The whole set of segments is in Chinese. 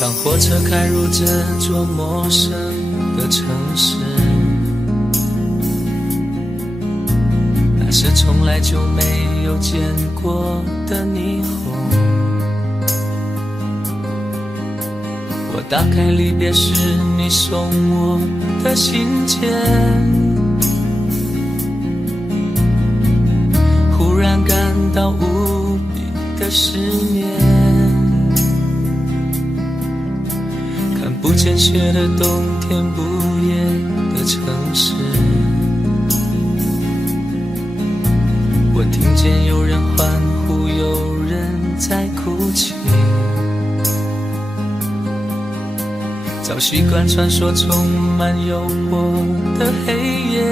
当火车开入这座陌生的城市，那是从来就没有见过的霓虹。我打开离别时你送我的信件，忽然感到无比的失眠。看不见雪的冬天，不夜的城市，我听见有人欢呼，有人在哭泣。早习惯穿梭充满诱惑的黑夜，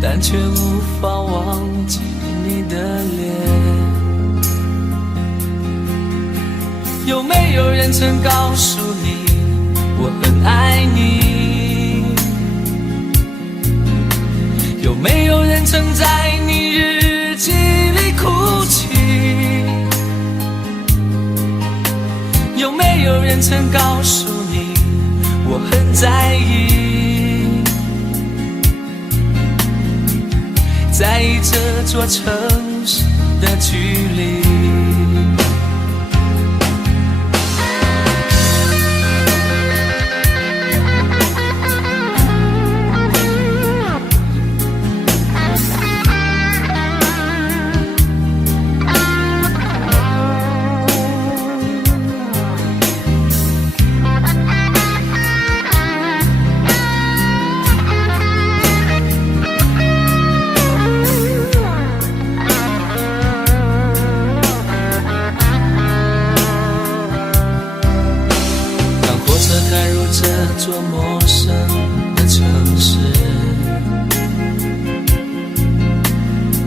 但却无法忘记你的脸。有没有人曾告诉你我很爱你？有没有人曾在你日记里哭泣？有没有人曾告诉你我很在意？在意这座城市的距离。开入这座陌生的城市，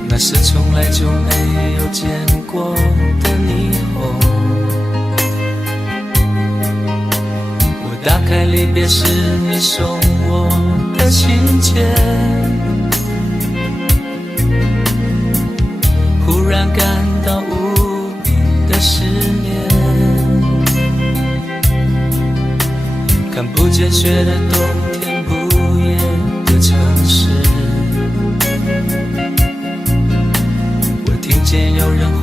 那是从来就没有见过的霓虹。我打开离别时你送我的信件，忽然感到无比的失眠。看不见雪的冬天，不夜的城市，我听见有人欢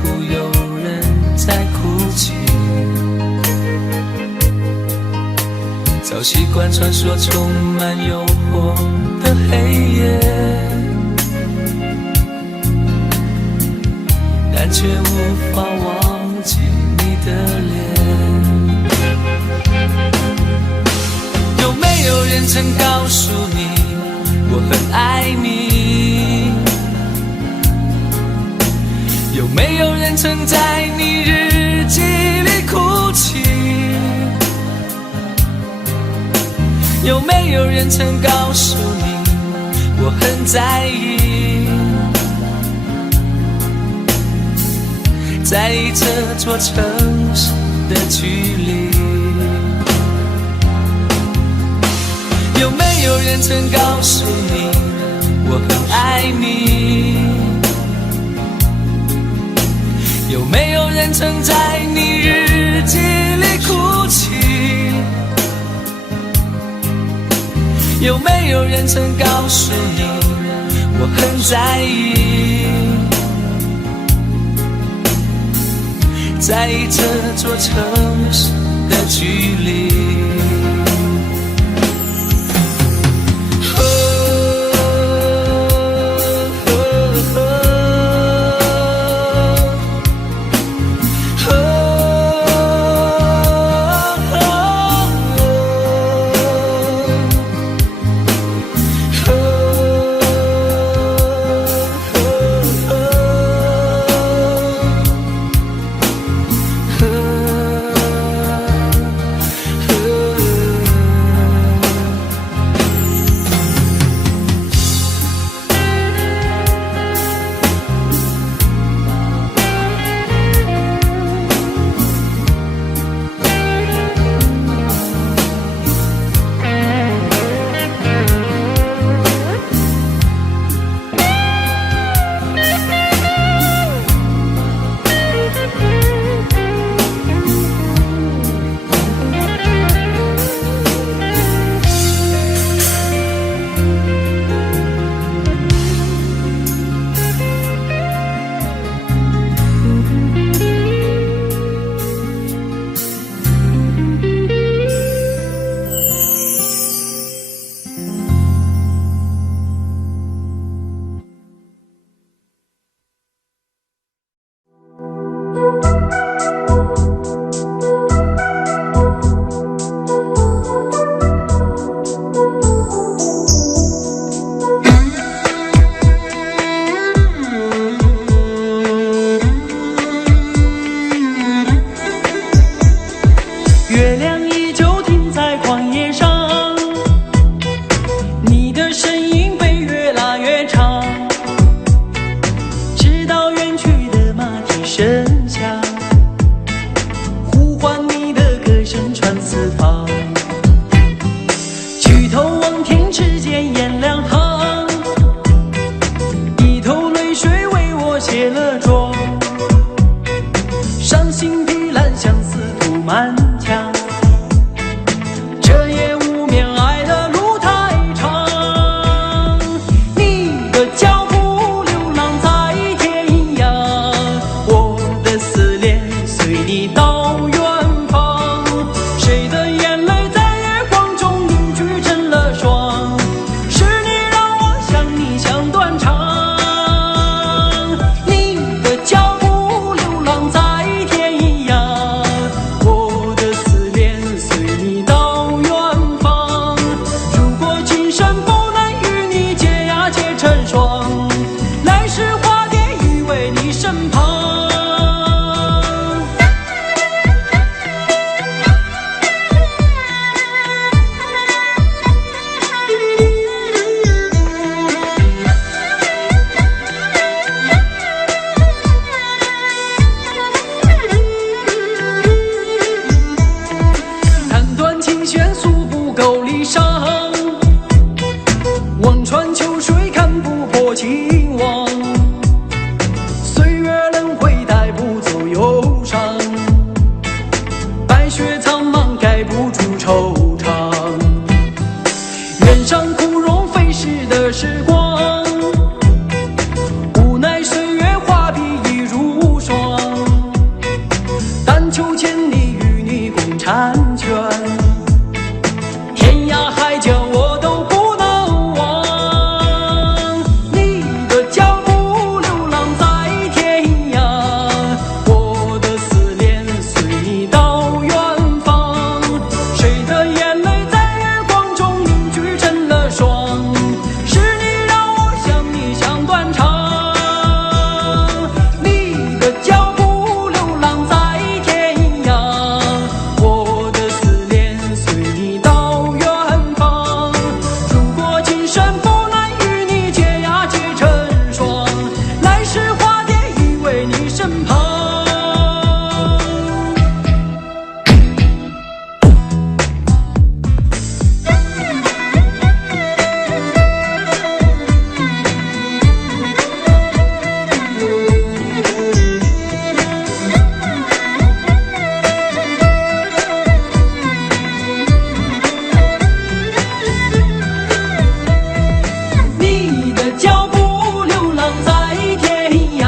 呼，有人在哭泣。早习惯穿梭充满诱惑的黑夜，但却无法忘记你的脸。有没有人曾告诉你我很爱你？有没有人曾在你日记里哭泣？有没有人曾告诉你我很在意？在意这座城市的距离。有没有人曾告诉你我很爱你？有没有人曾在你日记里哭泣？有没有人曾告诉你我很在意？在意这座城市的距离。满腔。这夜无眠，爱的路太长，你的脚步流浪在天涯，我的思念随你到远方。谁的眼泪在月光中凝聚成了霜？是你让我想你想断肠。你的脚步流浪在天涯，我的思念随你到远方。如果今生不能与你结呀结成双，来世化蝶依偎你身旁。弹断琴弦诉不够离殇，望穿秋水看不破情网。岁月轮回带不走忧伤，白雪苍茫盖不住惆怅。原上枯荣飞逝的时光，无奈岁月画笔已如霜。但求千里与你共婵娟，天涯海角我都不能忘。你的脚步流浪在天涯，我的思念随你到远方。谁的眼泪在月光中凝聚成了霜？是你让我想你想断肠。你的脚步流浪在天涯，我的思念随你到远方。如果今生不能与你结呀结成双，来世化蝶依偎你身旁。你的脚步流浪在天涯，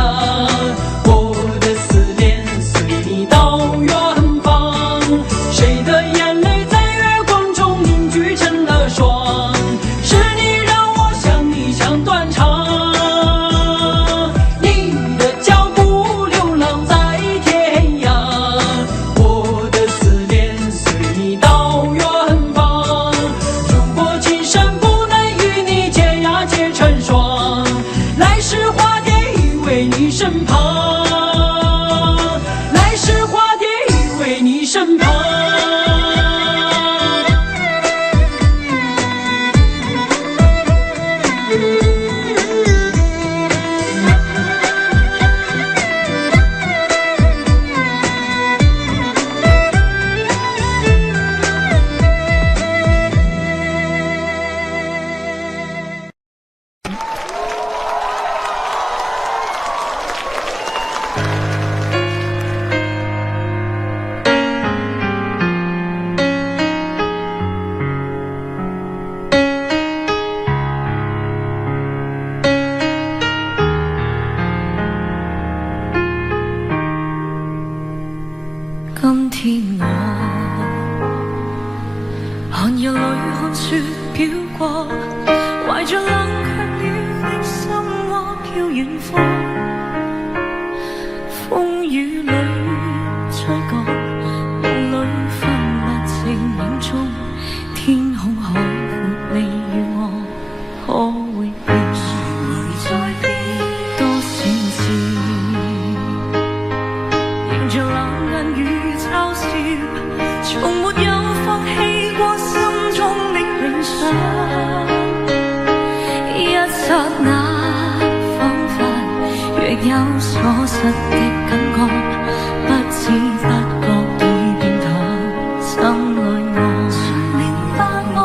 我的思念随你到远方。谁的眼泪在月光中凝聚成了霜？是你让我想你想断肠。你的脚步流浪在天涯，我的思念随你到远方。如果今生不能与你结呀结成双，来世化蝶依偎你身旁。来世化蝶依偎你身旁。今天我寒夜里看雪飘過，懷着冷卻了的心窩飄遠方。風雨裏吹過，夢裏分不清影蹤。天空海闊，你與我可會變？誰在變？多少次迎着冷眼與嘲笑，從沒有放棄過心中的理想。一剎那，彷彿若有所失的感覺，不知不覺已變淡，心裏我才明白我，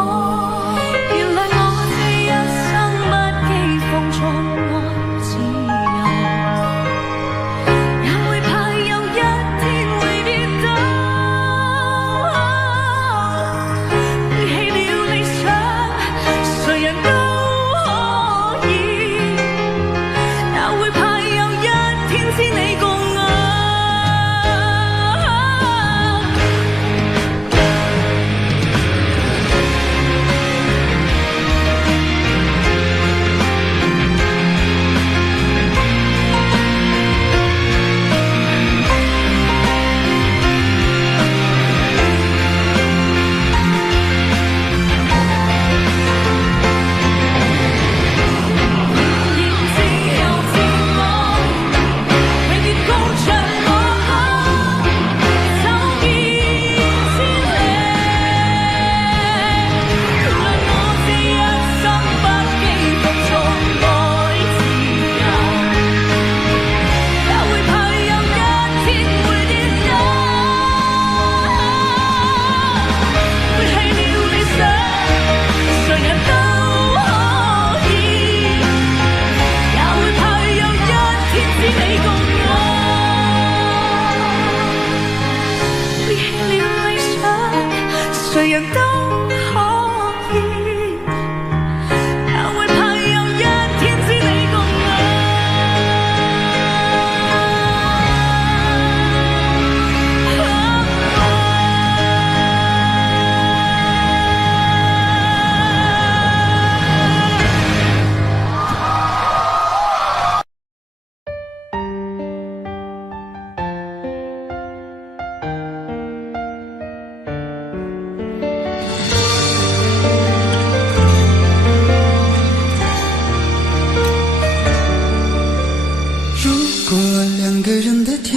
原來我這一生不羈放縱愛自由，也會怕有一天會跌倒。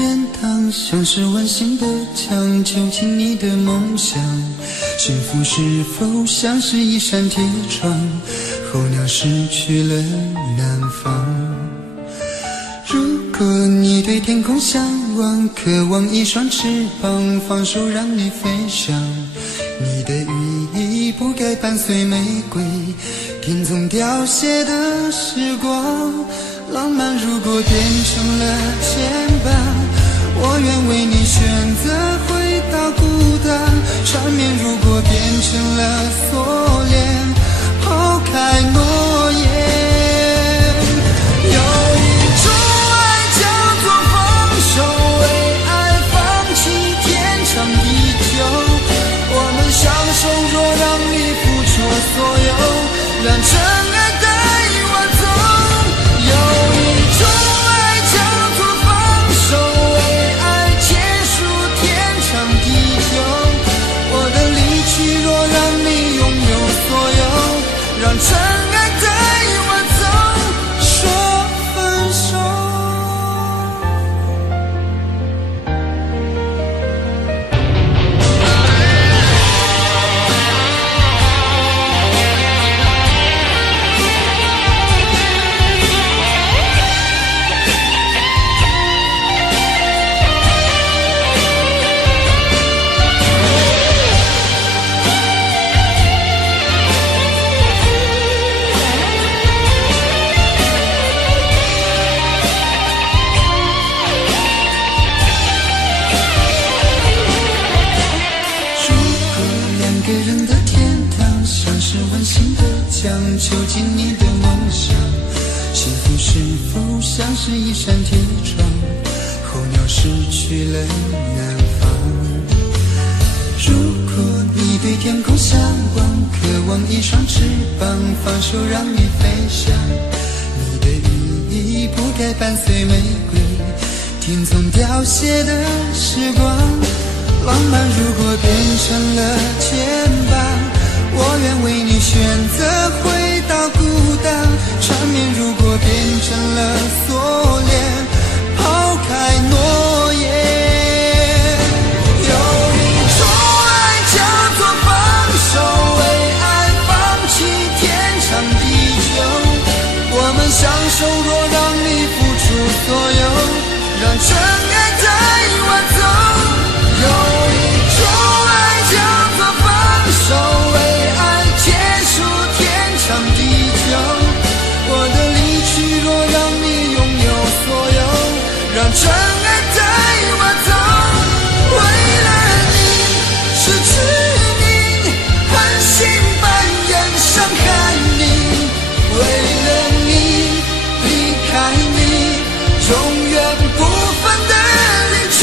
天堂，像是温馨的墙，囚禁你的梦想。幸福是否像是一扇铁窗，候鸟失去了南方。如果你对天空向往，渴望一双翅膀，放手让你飞翔。你的羽翼不该伴随玫瑰，听从凋谢的时光。浪漫如果变成了牵绊，我愿为你选择回到孤单。缠绵如果变成了锁链，抛开诺言。有一种爱叫做放手，为爱放弃天长地久。我们相守，若让你付出所有，让真爱带我走。有一种爱叫做放手，为爱结束天长地久。我的离去若让你拥有所有，让真爱带我走，说分手。囚禁你的梦想，幸福是否像是一扇铁窗，候鸟失去了南方。如果你对天空向往，渴望一双翅膀，放手让你飞翔。你的羽翼不该伴随玫瑰，听从凋谢的时光。浪漫如果变成了牵绊，我愿为你选择回到孤单。缠绵如果变成了锁链，抛开诺言。有一种爱叫做放手，为爱放弃天长地久。我们相守，若让你付出所有，让真爱带我走。有一种爱叫做放手，为结束天长地久。我的离去若让你拥有所有，让真爱带我走。为了你失去你，狠心扮演伤害你。为了你离开你，永远不分的离去。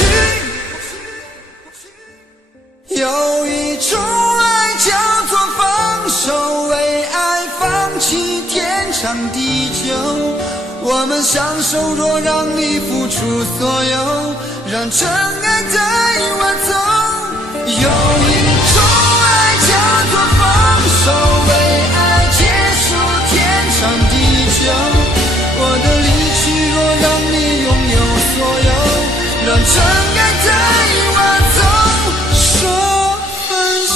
有一种爱叫做放手，为爱放弃天长地久。我们相守，若让你付出所有，让真爱带我走。有一种爱叫做放手，为爱结束天长地久。我的离去若让你拥有所有，让真爱带我走，说分手。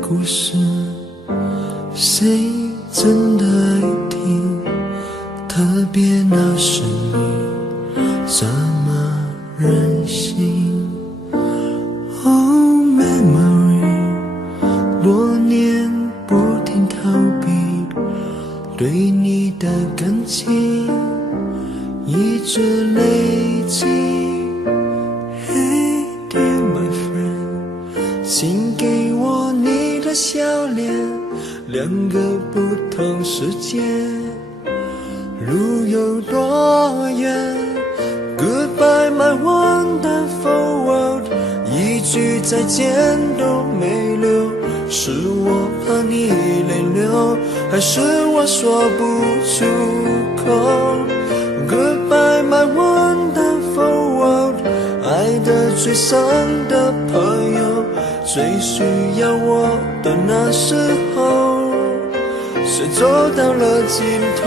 故事，谁真的爱听？特别那声音这么任性。Oh memory， 多年不停逃避对你的感情，一直累积两个不同世界，路有多远 Goodbye my wonderful world， 一句再见都没留，是我怕你泪流，还是我说不出口 Goodbye my wonderful world， 爱得最深的朋友，最需要我的那时候，谁走到了尽头。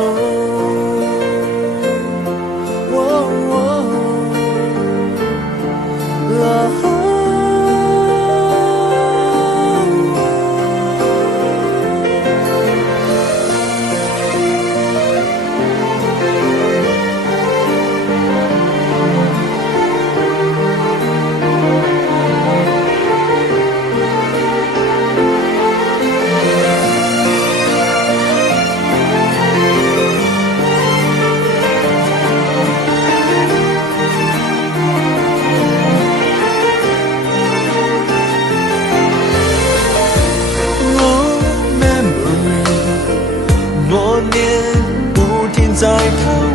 在逃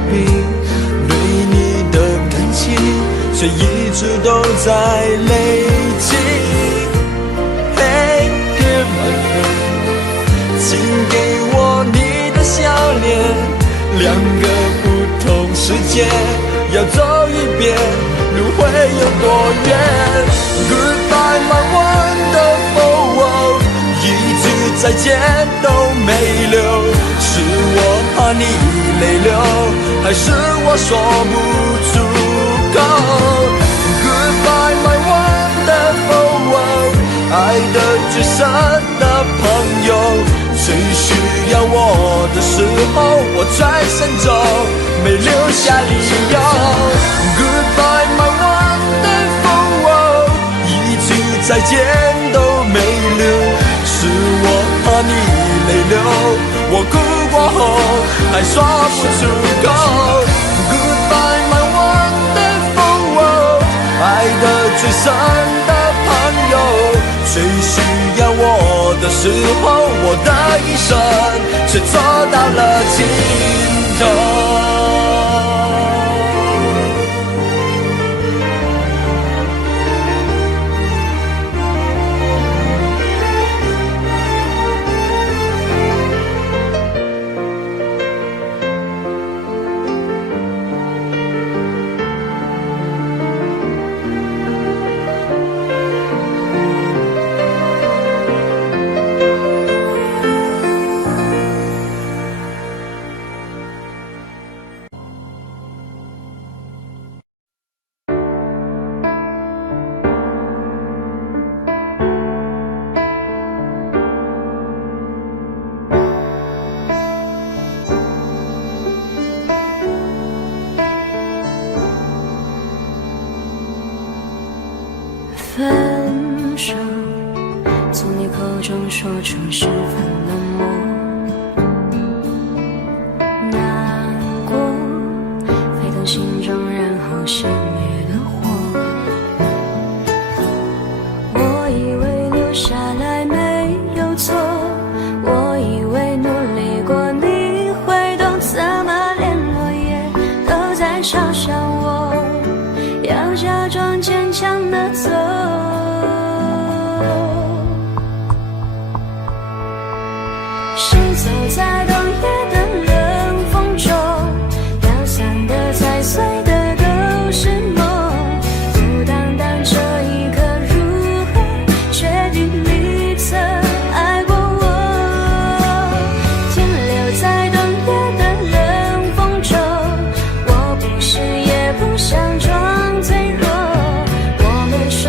避对你的感情，却一直都在累积。Hey dear my friend， 请给我你的笑脸，两个不同世界要走一遍，路会有多远 ？Goodbye my wonderful world， 一句再见都没留，是我怕你泪流，还是我说不出口 Goodbye my wonderful world， 爱的最深的朋友，最需要我的时候，我转身走，没留下理由 Goodbye my wonderful world， 一句再见都没留，是我怕你泪流，我哭过后还说不出口 Goodbye my wonderful world， 爱的最深的朋友，最需要我的时候，我的一生却走到了尽头。分手，从你口中说出十分冷漠，难过沸腾心中，然后熄灭了火。我以为留下来没有错，我以为努力过你会懂，怎么连落叶都在嘲笑我，要假装坚强的走。行走在冬夜的冷风中，飘散的踩碎的都是梦，孤单单这一刻如何确定你曾爱过我，停留在冬夜的冷风中，我不是也不想装脆弱，我们说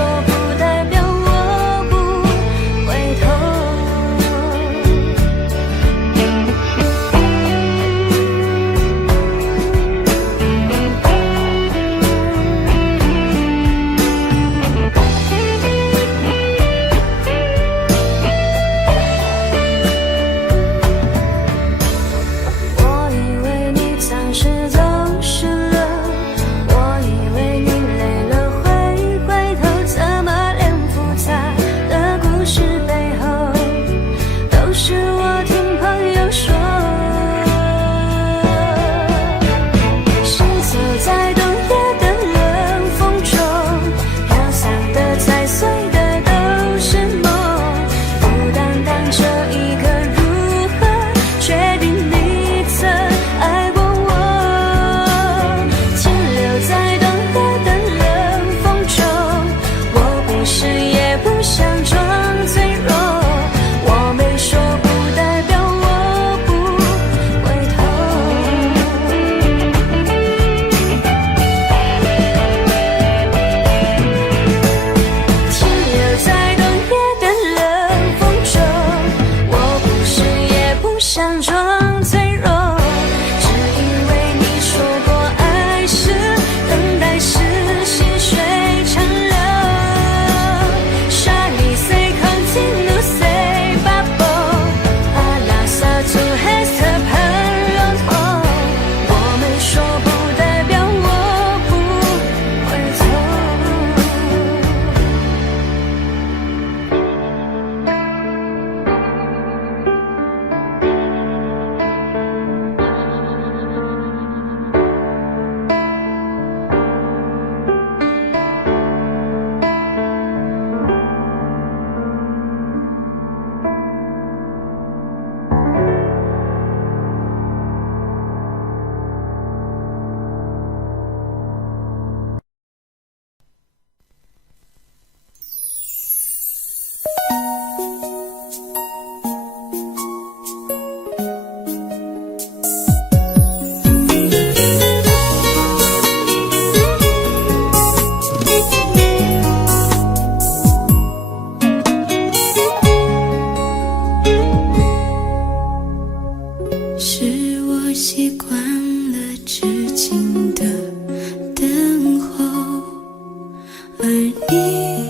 而你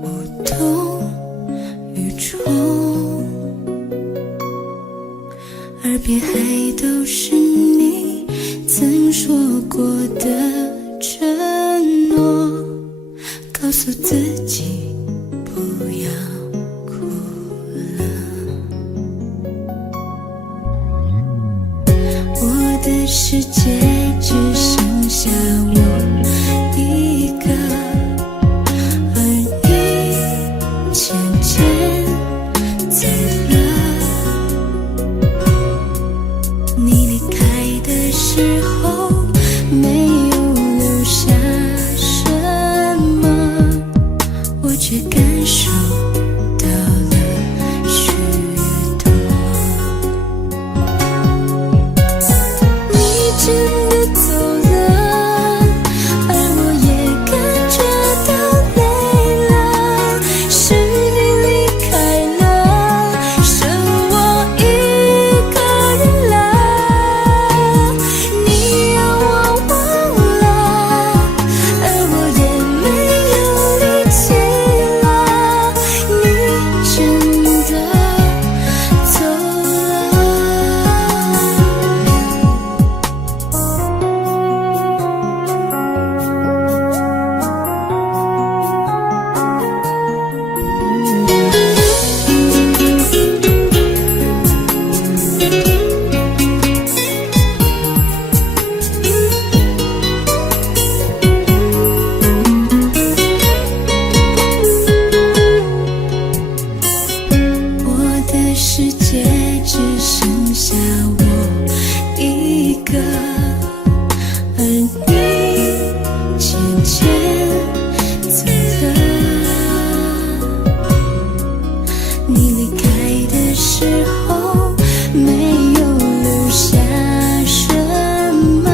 无动于衷，耳边还都是你曾说过的承诺，告诉自己不要哭了。我的世界只剩下我一个，而你渐渐走了。你离开的时候没有留下什么，我却感受到了许多。你真的走了，而我也感觉到累了，是你离开了，剩我一个人了。你让我忘了，而我也没有力气了，你真的走了。我的世界只剩下我一个，而你渐渐走了。你离开的时候没有留下什么，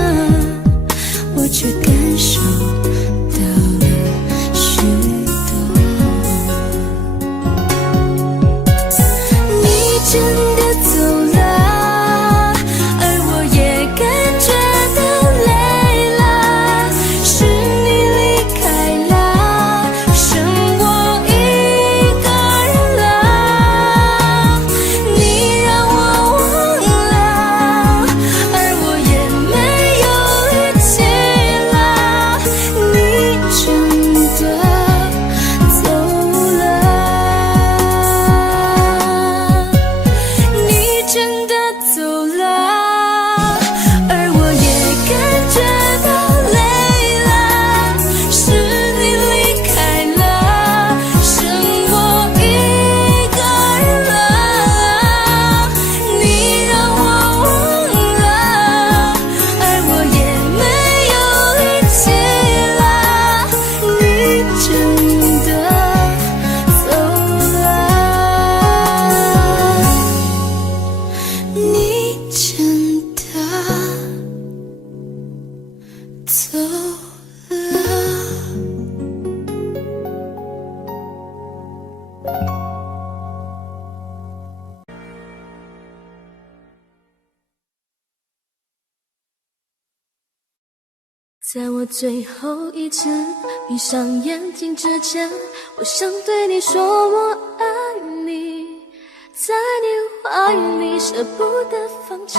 我却感受到了许多。你真的走了，而我也感觉到累了，是你离开了，剩我一个人了。你让我忘了，而我也没有力气了，你真的走了。你真的走了，而我也感觉到累了，是你离开了，剩我一个人了。你让我忘了，而我也没有力气了，你真的走了。你真的走了。在我最后一次闭上眼睛之前，我想对你说我爱你，在你怀里舍不得放弃，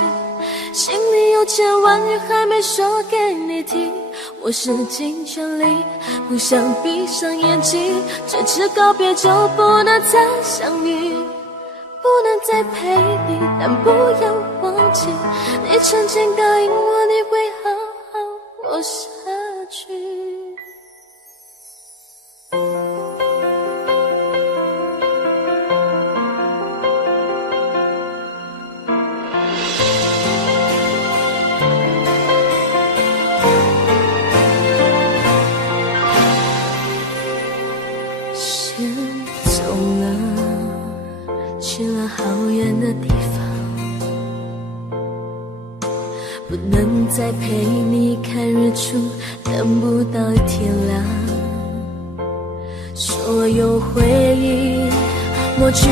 心里有千万语还没说给你听，我使尽全力不想闭上眼睛，这次告别就不能再相遇，不能再陪你，但不要忘记，你曾经答应我你会好好活下去。先走了，去了好远的地方，不能再陪你看日出，等不到天亮。所有回忆抹去，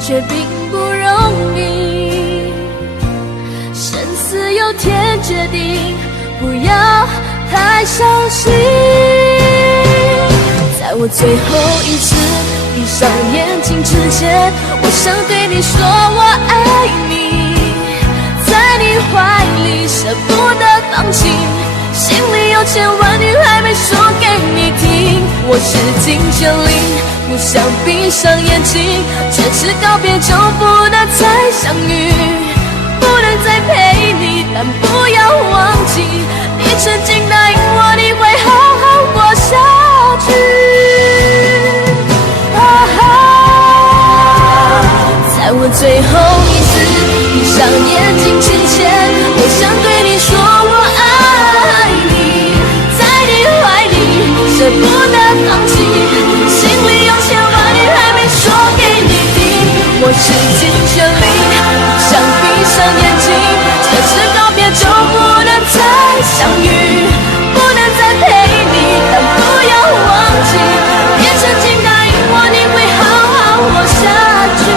却并不容易。生死有天决定，不要太伤心。我最后一次闭上眼睛之前，我想对你说我爱你，在你怀里舍不得放弃，心里有千万语还没说给你听。我使尽全力，不想闭上眼睛，却是告别就不能再相遇，不能再陪你，但不要忘记，你曾经答应我你会好好过下去。在我最后一次闭上眼睛之前，我想对你说我爱你，在你怀里舍不得放弃，心里有千万语还没说给你听。我使尽全力，不想闭上眼睛，却是告别就不能再相遇，不能再陪你，但不要忘记，也曾经答应我你会好好活下去。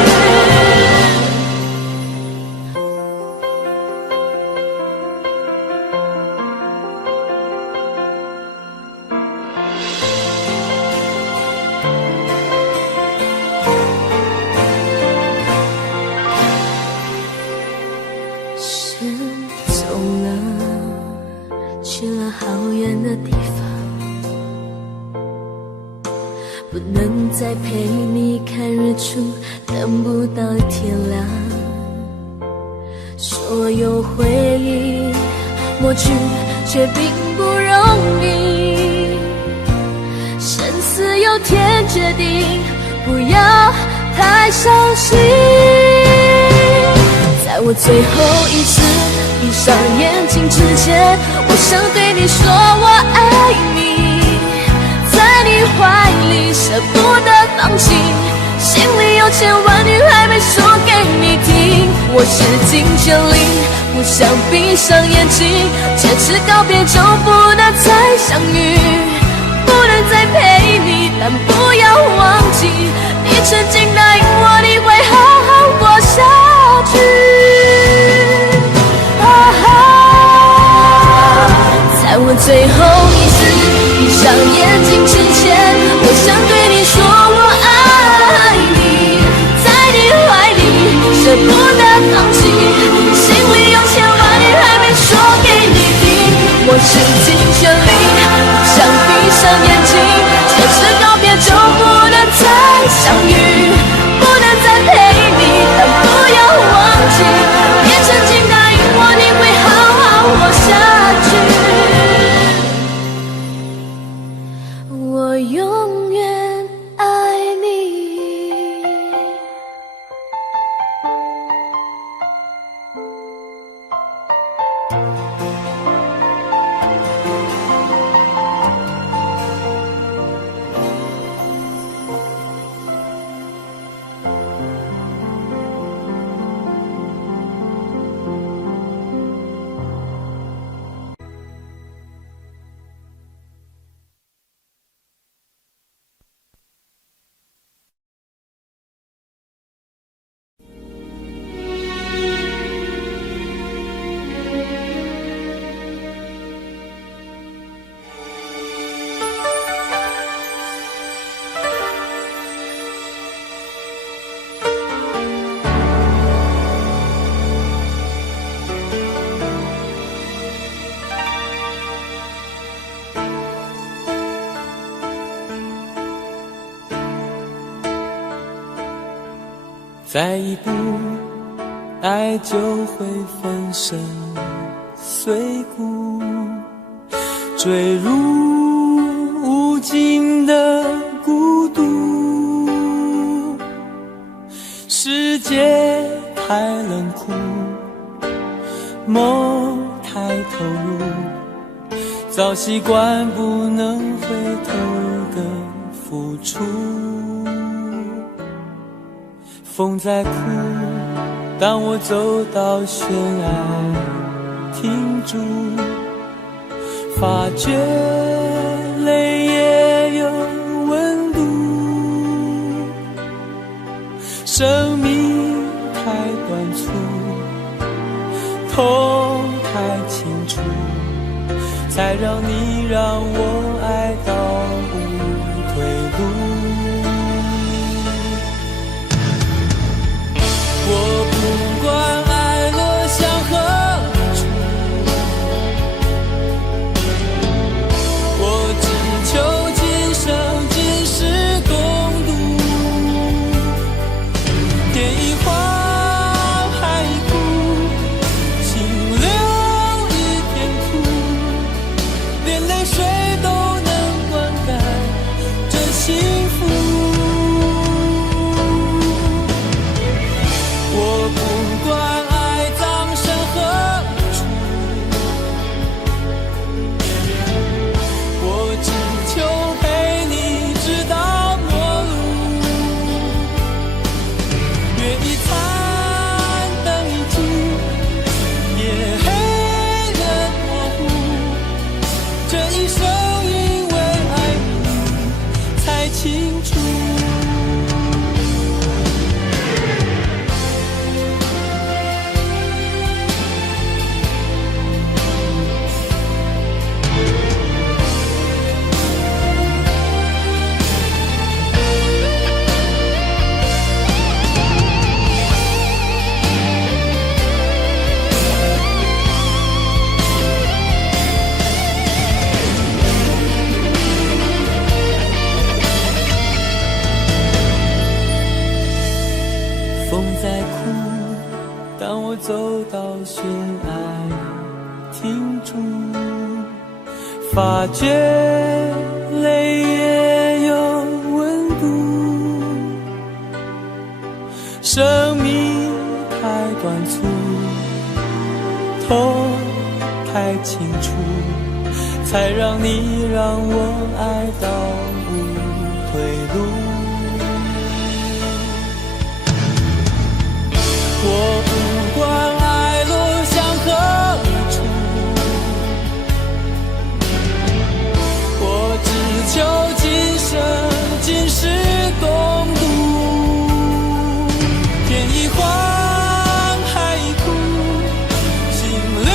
去了好远的地方，不能再陪你看日出，等不到天亮。所有回忆抹去，却并不容易。生死有天决定，不要太伤心。在我最后一次闭上眼睛之前，我想对你说我爱你，在你怀里舍不得放弃，心里有千万语还没说给你听。我使尽全力，不想闭上眼睛，却是告别就不能再相遇，不能再陪你，但不要忘记，你曾经答应我你会好好过下去。在我最后一次闭上眼睛之前，我想对你说我爱你，在你怀里舍不得放弃，心里有千万语还没说给你听。我使尽全力，不想闭上眼睛，却是告别就不能再相遇，不能再陪你，但不要忘记，也曾经答应我你会好好活下去。我永远爱你。再一步，爱就会粉身碎骨，坠入无尽的孤独。世界太冷酷，梦太投入，早习惯不能回头的付出。风在哭，当我走到悬崖停住，发觉泪也有温度。生命太短促，痛太清楚，才让你让我爱到无退路。清楚。风在哭，当我走到悬崖停住，发觉泪也有温度。生命太短促，痛太清楚，才让你让我爱到无退路。我不管爱落向何处，我只求今生今世共度。天一荒，海一枯，心留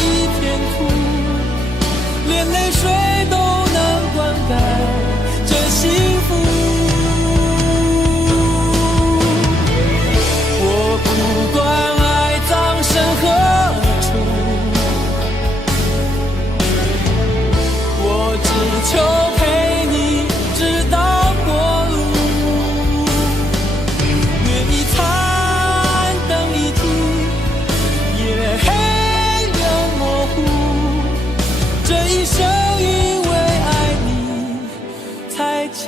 一片土，连泪水都能灌溉这幸福。不管爱葬身何处，我只求陪你直到过路。月一残，灯一尽，夜黑人模糊，这一生因为爱你才清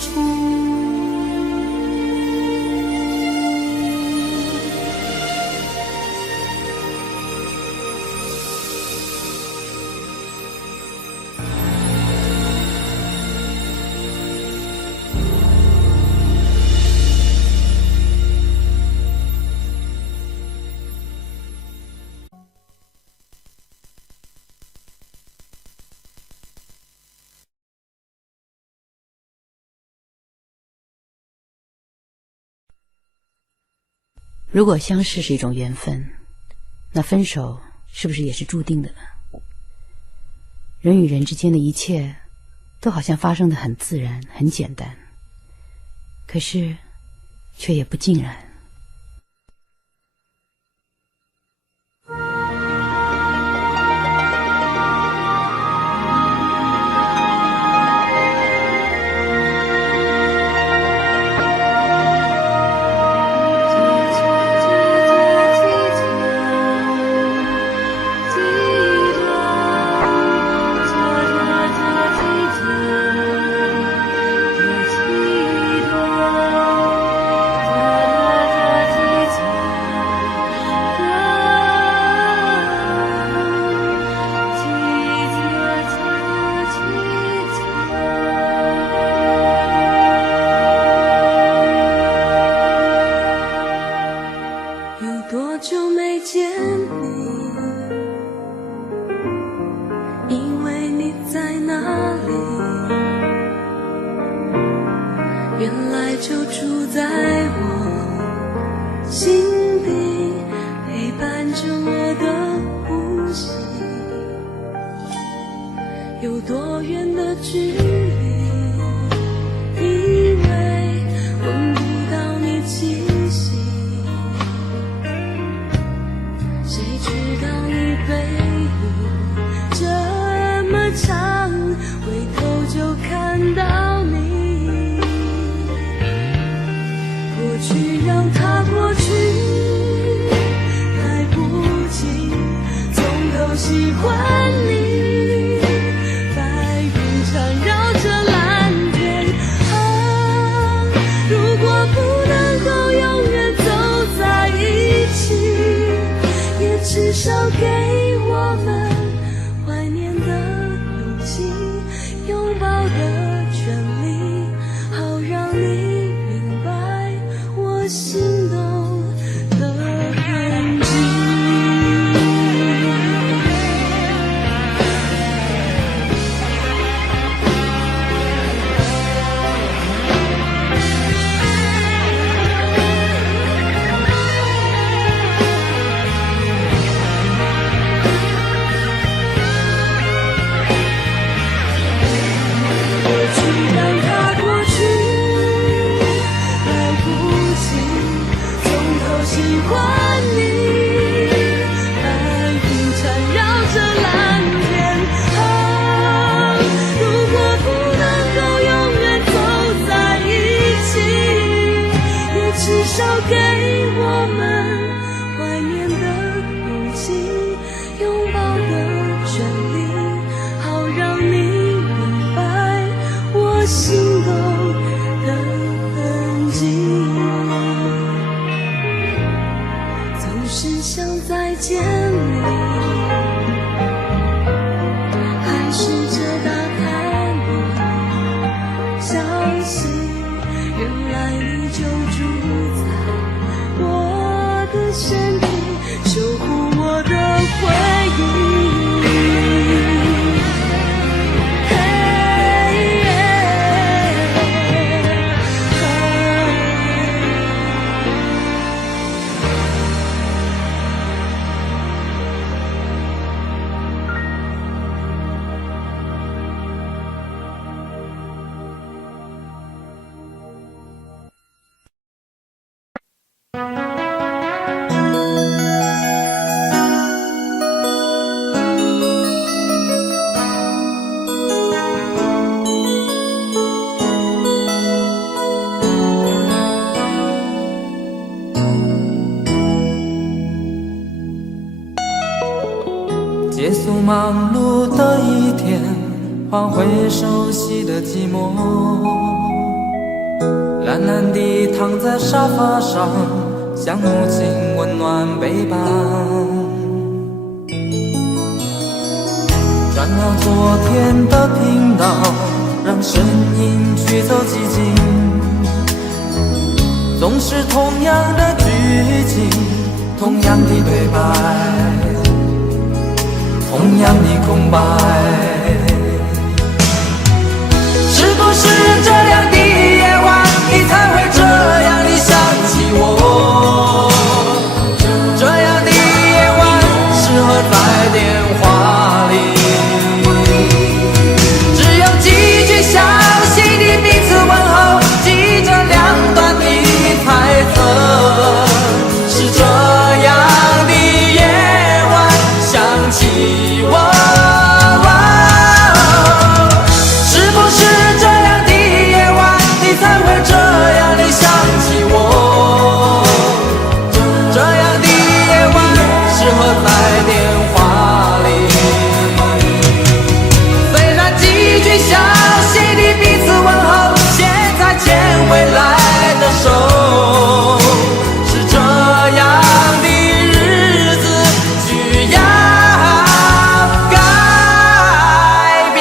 楚。如果相识是一种缘分，那分手是不是也是注定的呢？人与人之间的一切都好像发生得很自然很简单，可是却也不尽然。喜欢你，白云缠绕心动的痕迹，总是想再见你，还试着打开你消息，原来你就住在我的身体，守护我的回忆。结束忙碌的一天，换回熟悉的寂寞，懒懒地躺在沙发上，像母亲温暖背包。转到昨天的频道，让声音驱走寂静，总是同样的剧情，同样的对白，同样的空白。是不是这样的夜晚，你才会这样地想起我？这样的夜晚适合在电话里，只有几句详细的彼此问候，记着两端的猜测。是这样的夜晚想起我，是不是这样的夜晚，你才会这样地想起我？这样的夜晚适合在电话里，虽然几句详细的彼此问候，现在牵未来的手，是这样的日子需要改变。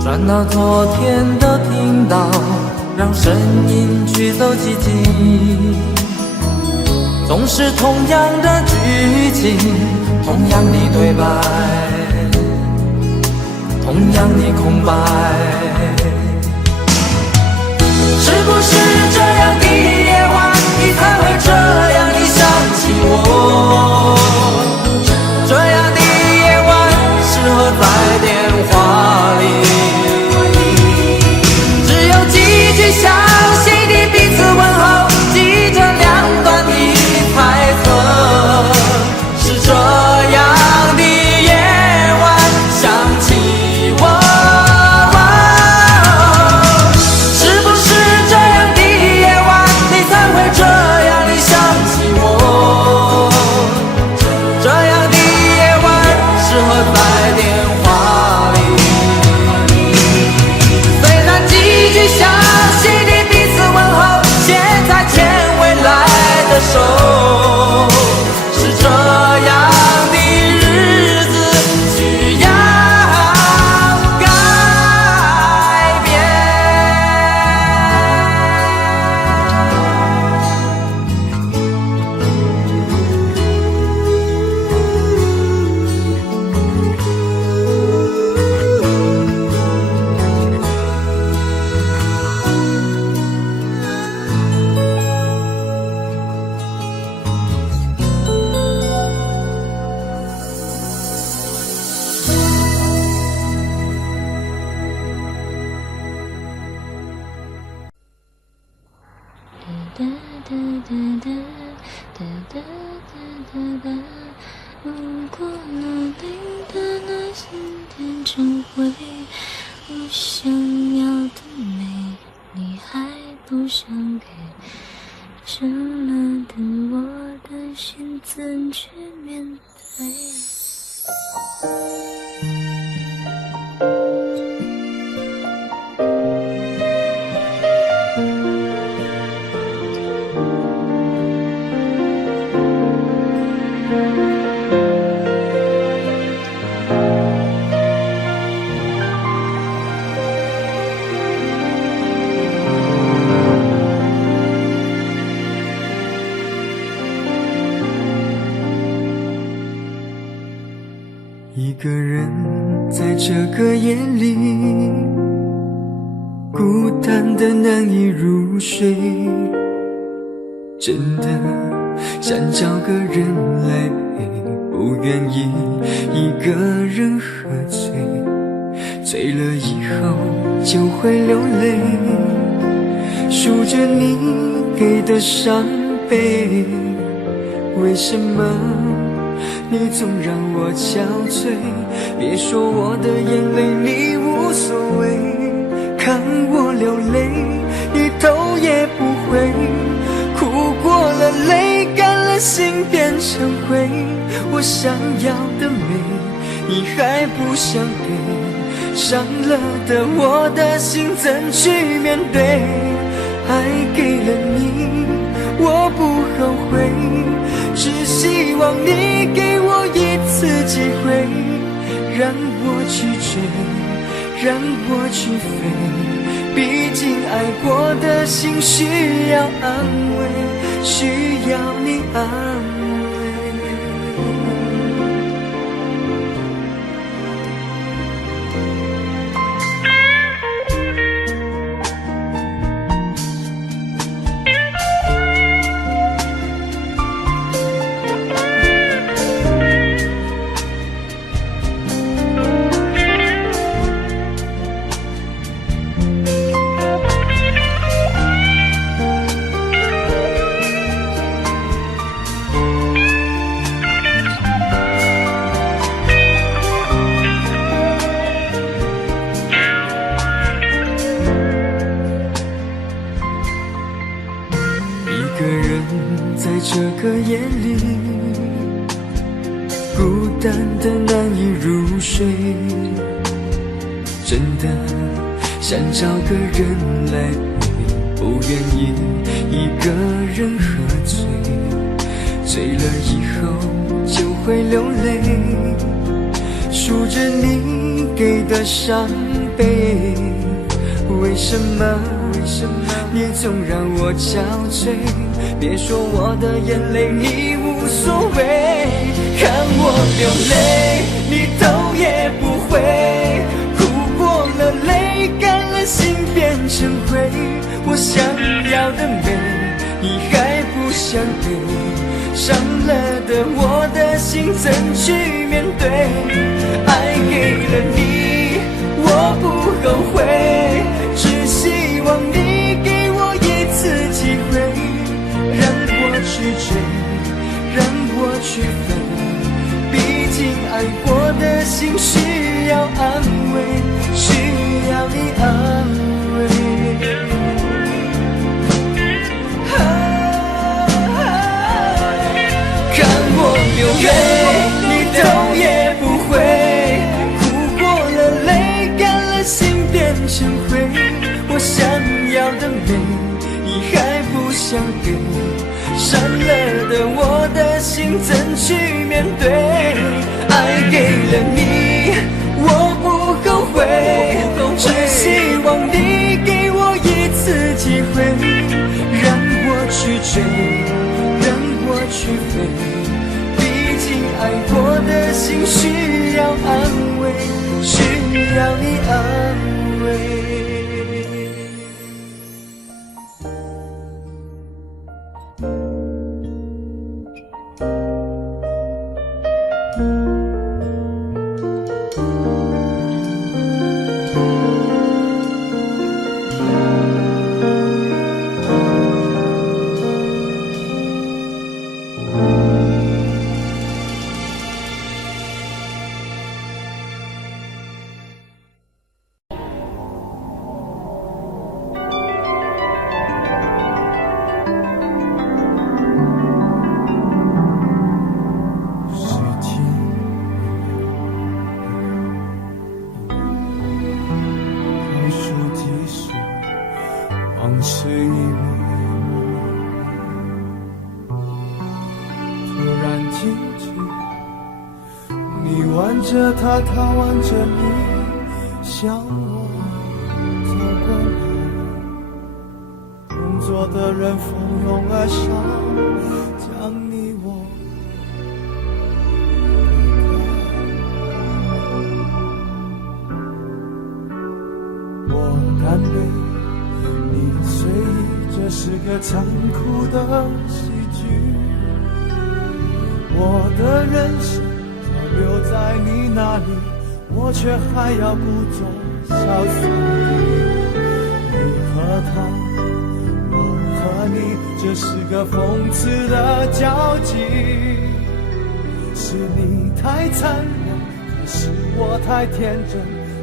转到昨天的频道，让声音驱走寂静，总是同样的剧情，同样的对白，同样的空白。是不是这样的夜晚，你才会这样地想起我？这样的夜晚适合在电话里，几句详细的彼此问候，记着两端的猜测。是这样的夜晚想起我，是不是这样的夜晚，你才会这样地想起我？这样的夜晚适合在电话里，虽然几句详细的彼此问候，现在牵未来的手，是这样的日子需要改变。哒哒哒，如果能领的那心变成灰，我想要的美，你还不想给，伤了的我的心怎去面对？一个人在这个夜里，孤单的难以入睡，真的想找个人来陪，不愿意一个人喝醉，醉了以后就会流泪，数着你给的伤悲，为什么你总让我憔悴？别说我的眼泪你无所谓，看我流泪一头也不回，哭过了泪干了心变成灰，我想要的美你还不想给，伤了的我的心怎去面对？爱给了你我不后悔，只希望你给我一次机会，让我去追，让我去飞，毕竟爱过的心需要安慰，需要你安慰。一个人在这个夜里，孤单的难以入睡，真的想找个人来陪，不愿意一个人喝醉，醉了以后就会流泪，数着你给的伤悲，为什么你总让我憔悴？别说我的眼泪你无所谓，看我流泪你头也不回，哭过了泪干了心变成灰，我想要的美你还不想给，伤了的我的心怎去面对？爱给了你我不后悔，只希望你给我一次机会，让我去追，让我去飞，毕竟爱过的心需要安慰，需要你安慰。看我流泪你头也不回，哭过了泪干了心变成灰，我想要的美你还不想给，伤了的我的心怎去面对？爱给了你我不后悔，只希望你给我一次机会，让我去追，让我去飞，毕竟爱过的心需要安慰，需要你安慰。挽着他，他挽着你，向我走过来。工作的人蜂拥而上，将你我推开。我干杯，你醉，这是个残酷的喜剧。我的人生早留在你那里，我却还要故作潇洒地。你和他，我和你，这是个讽刺的交集。是你太残忍，可是我太天真，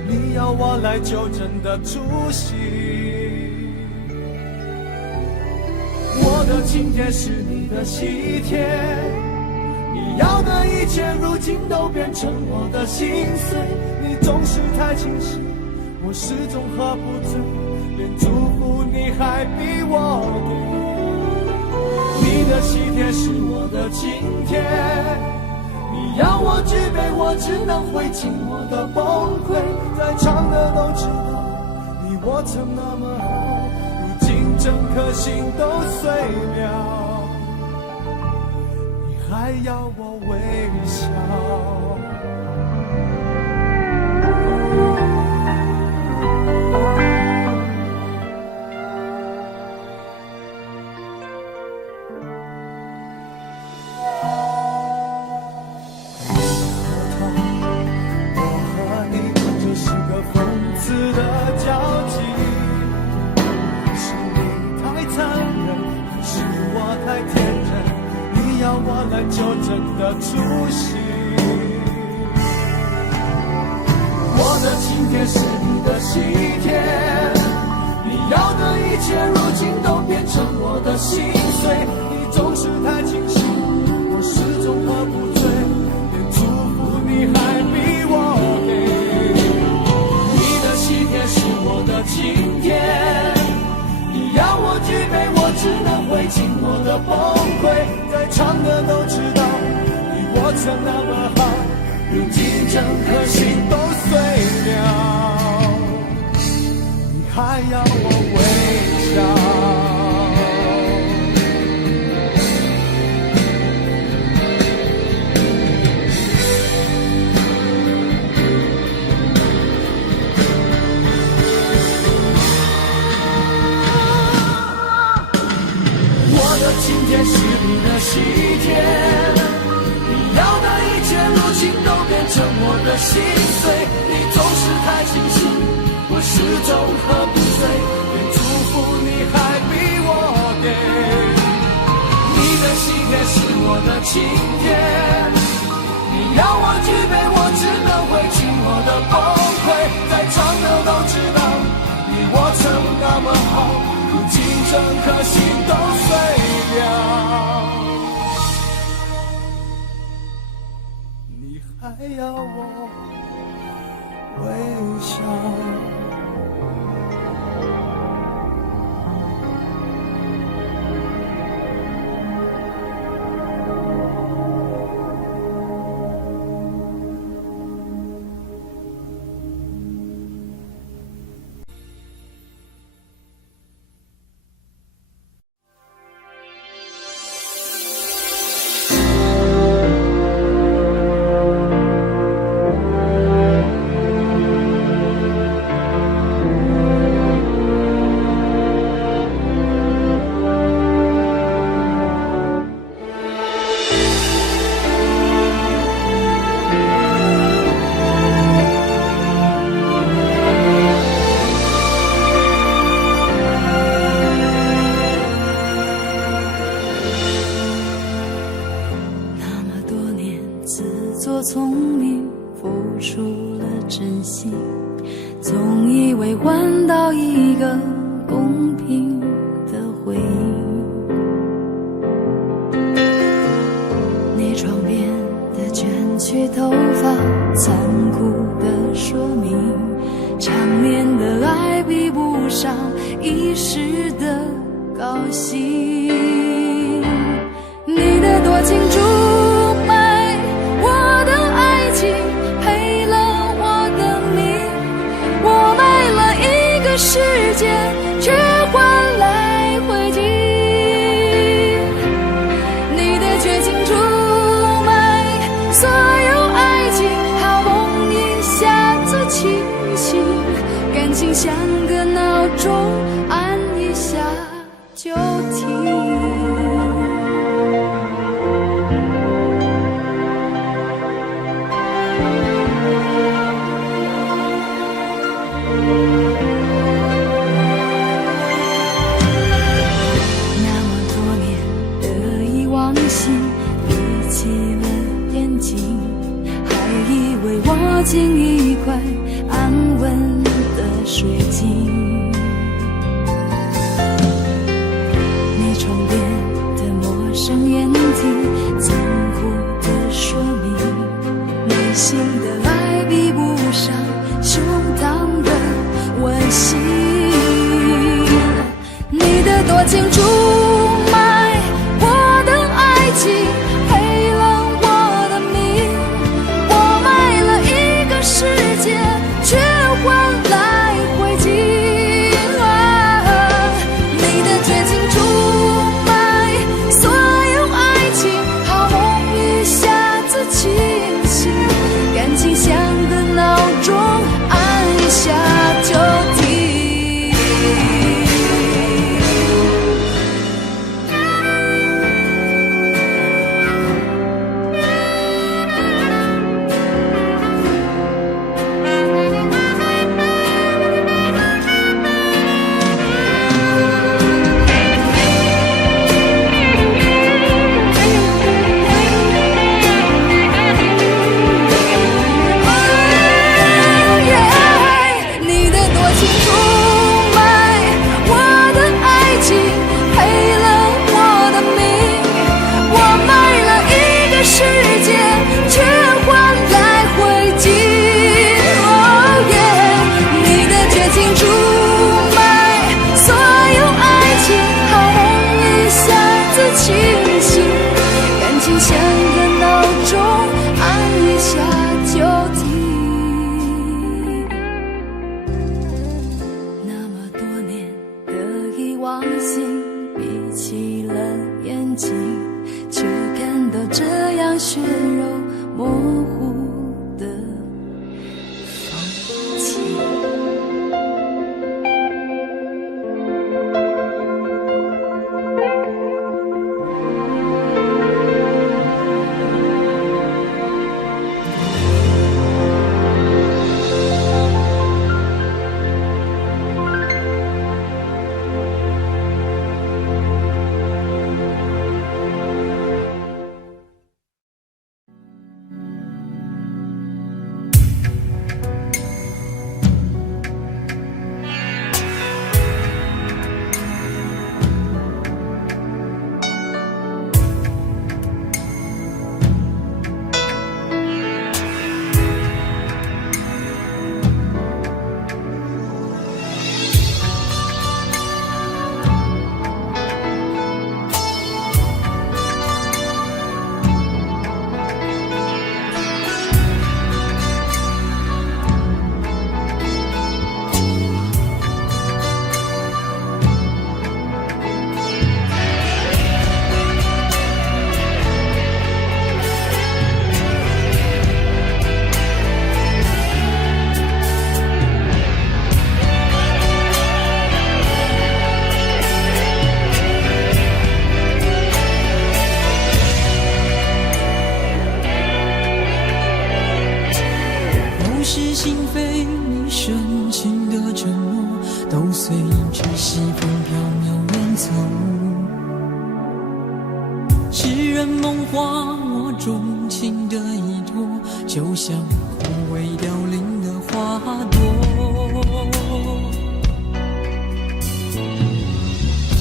你要我来纠正的出息。我的请帖是你的喜帖，你要的一切如今都变成我的心碎。你总是太清醒，我始终喝不醉，连祝福你还逼我给。你的喜帖是我的请帖，你要我举杯，我只能会尽我的崩溃。在场的都知道，你我曾那么好，如今整颗心都碎了。还要我微笑。我和你，这是个讽刺的交集。是你太残忍，可是我太天真，要我来纠正的出息。我的请帖是你的喜帖，你要的一切如今都变成我的心碎。你总是太清醒，我始终喝不醉，连祝福你还逼我给。你的喜帖是我的请帖，你要我举杯，我只能会尽我的崩溃。在场的都知道，你我曾那么好，如今整颗心都碎了，你还要我微笑。今天是你的喜帖，你要的一切如今都变成我的心碎。你总是太清醒，我始终喝不醉，连祝福你还逼我给。你的喜帖是我的请帖，你要我举杯，我只能会尽我的崩溃。在场的都知道，你我曾那么好，如今整颗心都碎了，你还要我微笑。聪明，付出了真心，总以为换到一个公平的回应。你床边的卷曲头发，残酷的说明，长年的爱比不上一时的高兴。你的多情主像个闹钟，按一下就停。那么多年的遗忘性，闭起了眼睛，还以为握紧一块安稳的水晶。你窗边的陌生眼睛，残酷的说明，内心的爱比不上胸膛的温馨。你的多情出卖我的爱情，赔了我的命，我卖了一个世界，却换来灰烬。你的绝情出卖所有爱情，好梦一下子清醒，感情像个闹钟，按一下就停。你的多情出卖我的爱情，赔了我的命，我卖了一个世界，却换来灰烬。你的绝情出卖所有爱情，好梦一下子清醒，感情像个闹钟，按一下就停。那么多年的遗忘性，闭起了眼睛，却看到这样血肉模糊的风景。心扉，你深情的承诺，都随着西风飘渺远走。痴人梦话，我钟情的依托，就像枯萎凋零的花朵。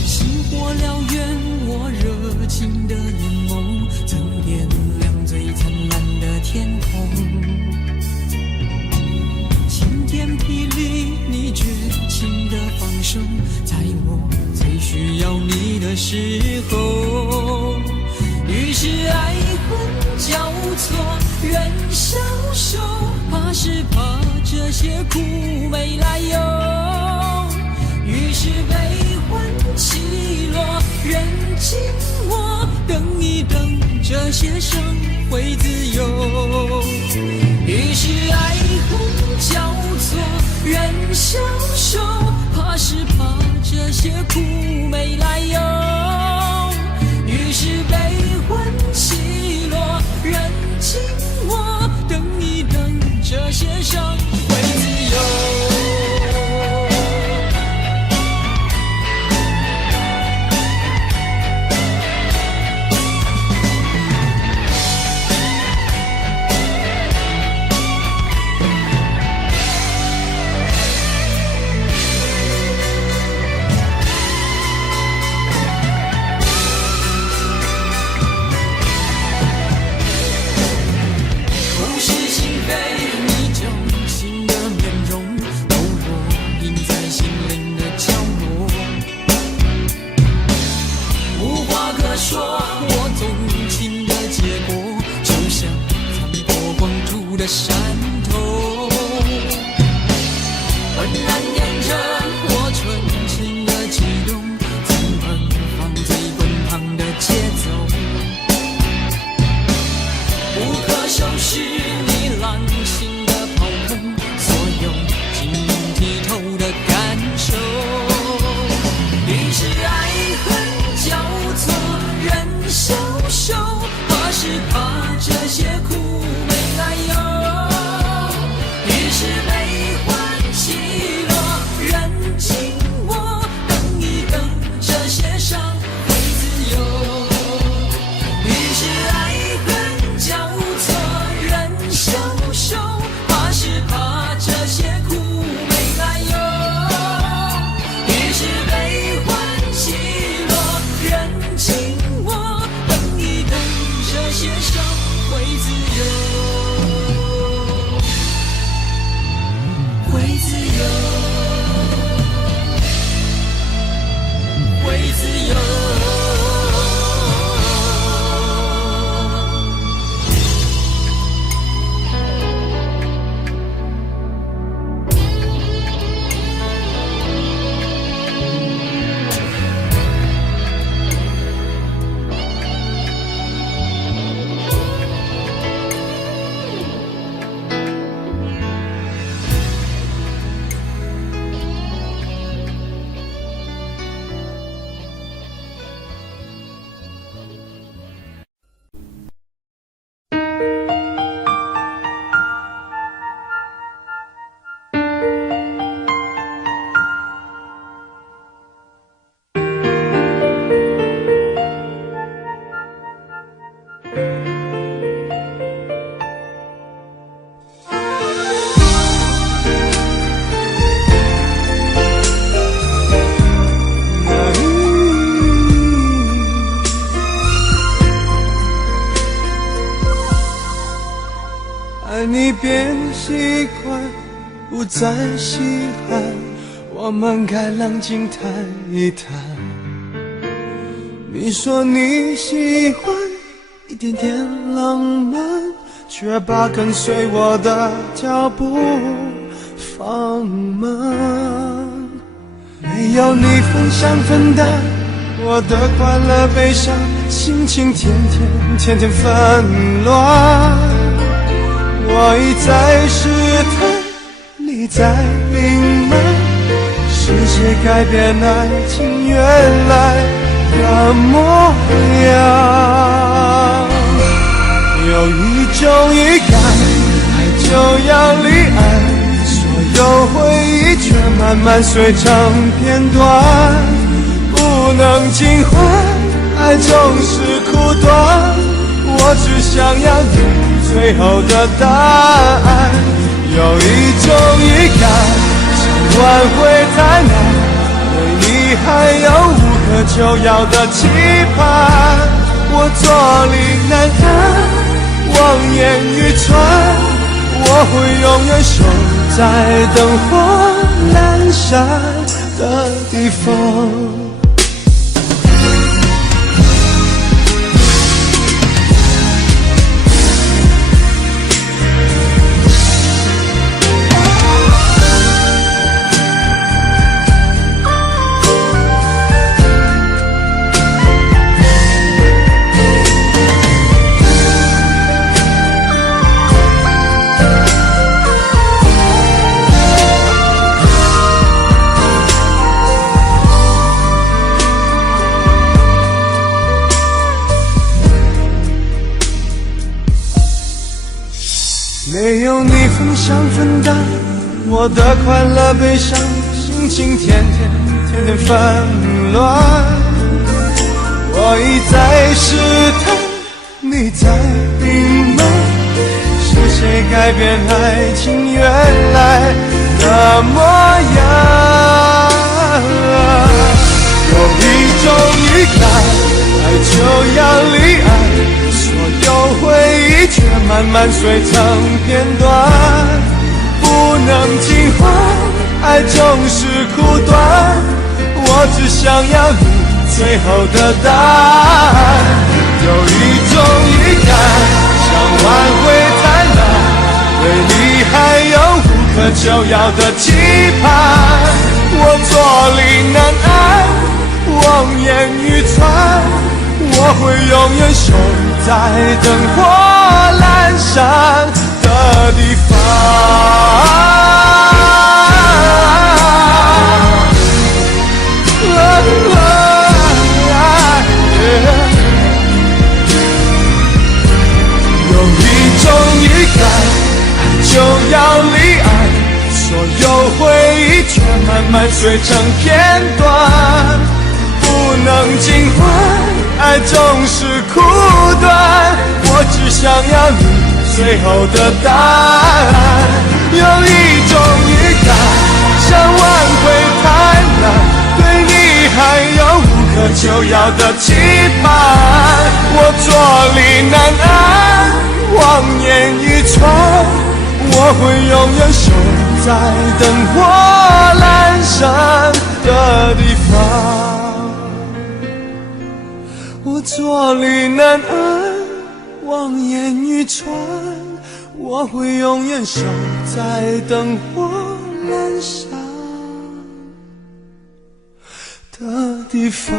星火燎原，我热情的眼眸，曾点亮最灿烂的天空。晴天霹雳，你绝情的放手，在我最需要你的时候。于是爱恨交错，人消瘦，怕是怕这些苦没来由。于是悲欢起落，人静我等一等，这些伤会自由。于是爱恨交错，人消瘦，怕是怕这些苦没来由，于是悲欢起落，任凭我等一等，这些伤会自由。说我动情的结果，就像残破光秃的山头，浑然验证我纯情的悸动，曾奔放最滚烫的节奏，不可收拾你浪情的炮轰，所有晶莹剔透的感受，于是爱恨交错，人消瘦，怕是怕这些苦没来由，于是悲欢起落，任凭我等一等，这些伤会自由，于是爱恨交错，人消瘦，怕是怕这些苦没来由，于是悲欢起落，任凭我等一等，这些伤会自由，会自由，会自由。爱你变习惯，不再稀罕，我们该冷静谈一谈。你说你喜欢一点点浪漫，却把跟随我的脚步放慢。没有你分享分担我的快乐悲伤，心情天天纷乱。我一再试探，你在隐瞒，世界改变爱情原来的模样。有一种预感，爱就要离岸，所有回忆却慢慢碎成片段，不能尽欢，爱总是苦短，我只想要你最后的答案。有一种预感，想挽回太难，对你还有无可救药的期盼，我坐立难安，望眼欲穿，我会永远守在灯火阑珊的地方。没有你分享分担我的快乐悲伤，心情天天纷乱。我一再试探，你在隐瞒，是谁改变爱情原来的模样？有一种预感，爱就要离岸，所有回忆却慢慢碎成片段，不能尽欢，爱总是苦短，我只想要你最后的答案。有一种预感，想挽回贪婪，对你还有无可救药的期盼。我坐立难安，望眼欲穿，我会永远守在灯火阑珊的地方。有一种预感，爱就要离岸，所有回忆却慢慢碎成片段，不能尽欢，爱总是苦短，我只想要你最后的答案。有一种预感，想挽回贪婪，对你还有无可救药的期盼。我坐立难安，望眼欲穿，我会永远守在灯火阑珊的地方。我坐立难安，望眼欲穿，我会永远守在灯火阑珊的地方。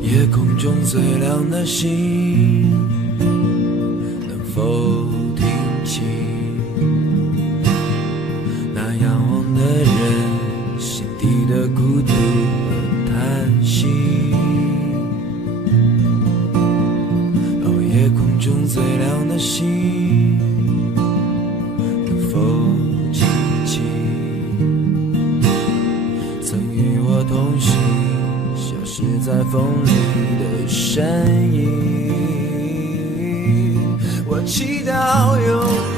夜空中最亮的星，能否听清那仰望的人心底的孤独和叹息？哦，夜空中最亮的星，能否记起曾与我同行消失在风里的身影？我祈祷拥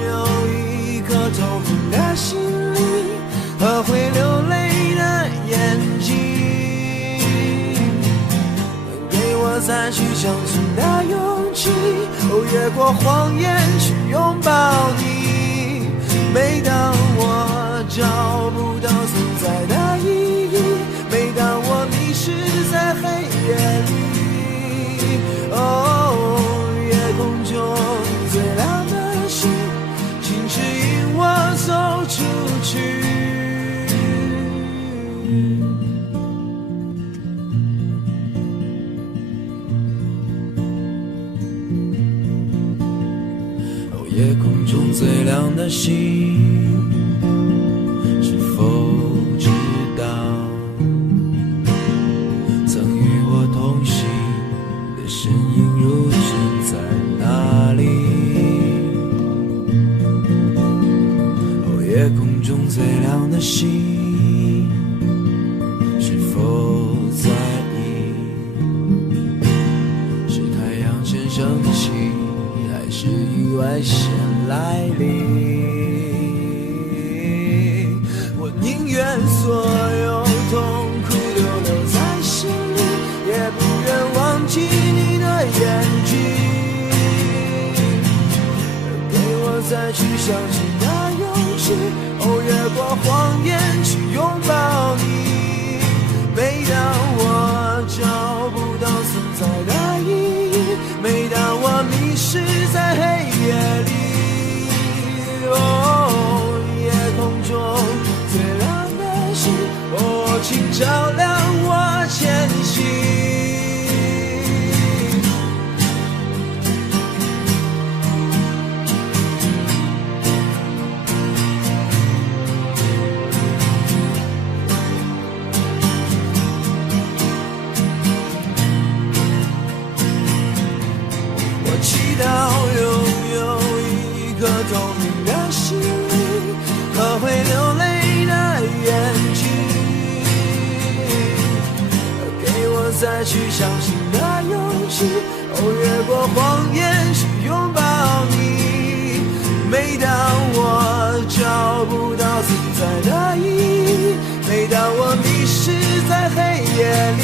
有一颗透明的心灵和会流泪的眼睛，能给我再去相信的勇气，越过谎言去拥抱你。每当我找不到存在的意义，每当我迷失在黑夜里，哦，夜空中最亮的星，请指引我走出去。哦，夜空中最亮的星，是否知道曾与我同行的身影如今在哪里？哦，夜空中最亮的星，是否在意？是太阳先升起，还是意外先来临？我宁愿所有痛苦都留在心里，也不愿忘记你的眼睛，给我再去相信的勇是越过谎言去拥抱你。每当我找不到存在的意义，每当我迷失在黑夜里，夜空中最亮的是请照亮我前行。祈祷拥有一颗透明的心灵和会流泪的眼睛，给我再去相信的勇气，越过谎言去拥抱你。每当我找不到存在的意义，每当我迷失在黑夜里，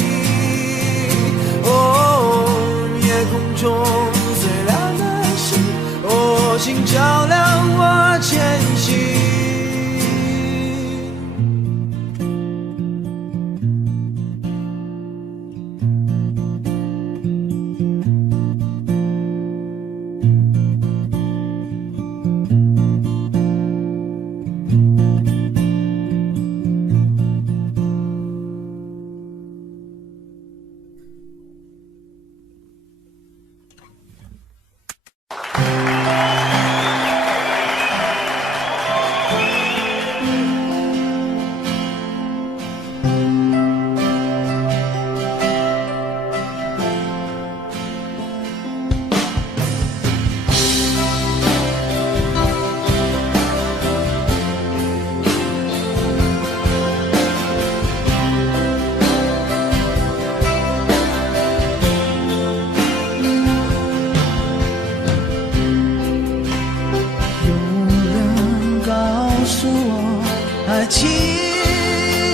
夜空中最亮的星，请照亮我前行。爱情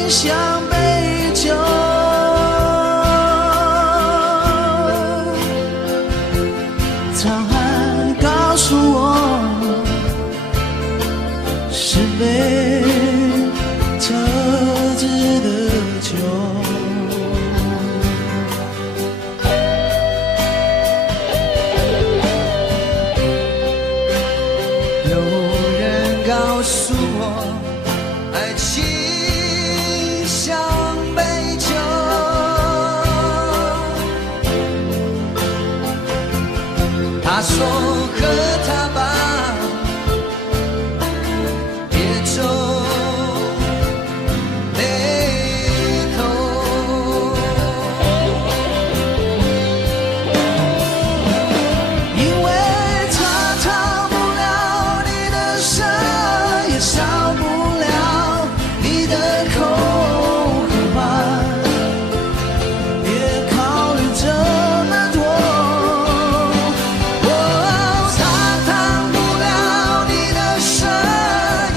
像杯酒，沧海告诉我是杯特制的酒。有人告诉我爱情像杯酒，他说喝它吧，别皱眉头，因为它逃不了你的身，也少不了你的口和腕，别考虑这么多。它烫不了你的身，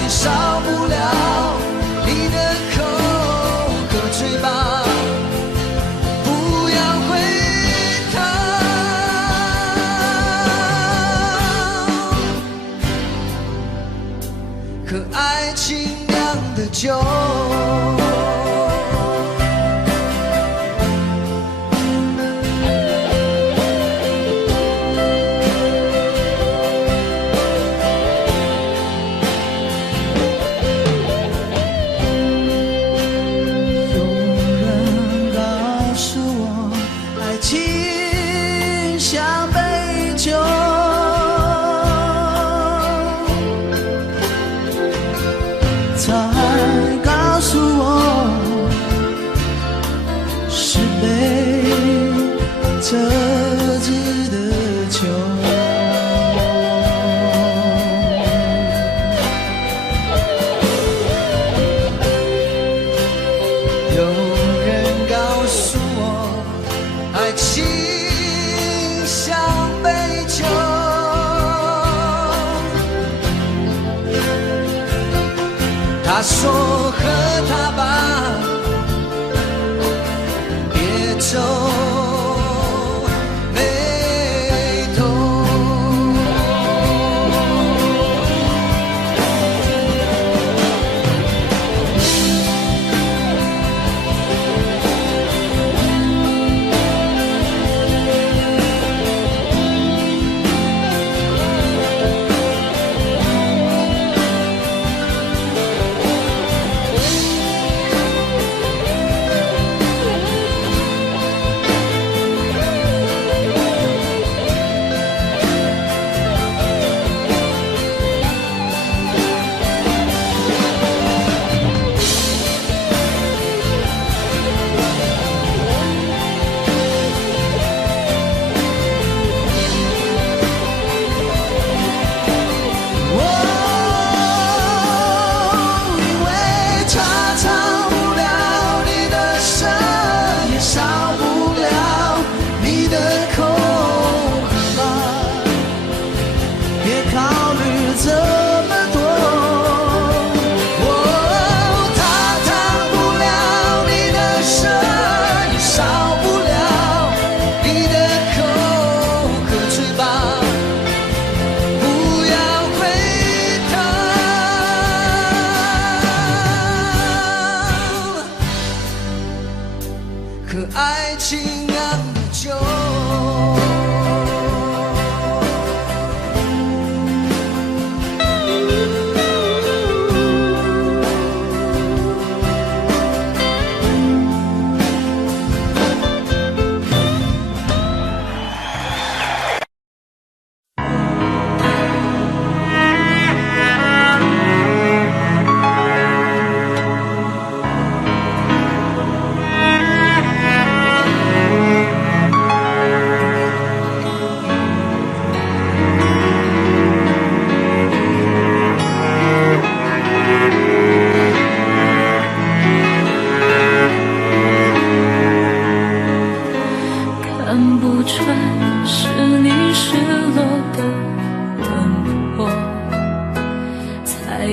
也少不了你的口和嘴巴，不要回头。可爱情酿的酒，有人告诉我爱情像杯酒，沧海告诉我是杯特制的酒。有人告诉我爱情像杯酒，他说喝它吧，别皱眉头。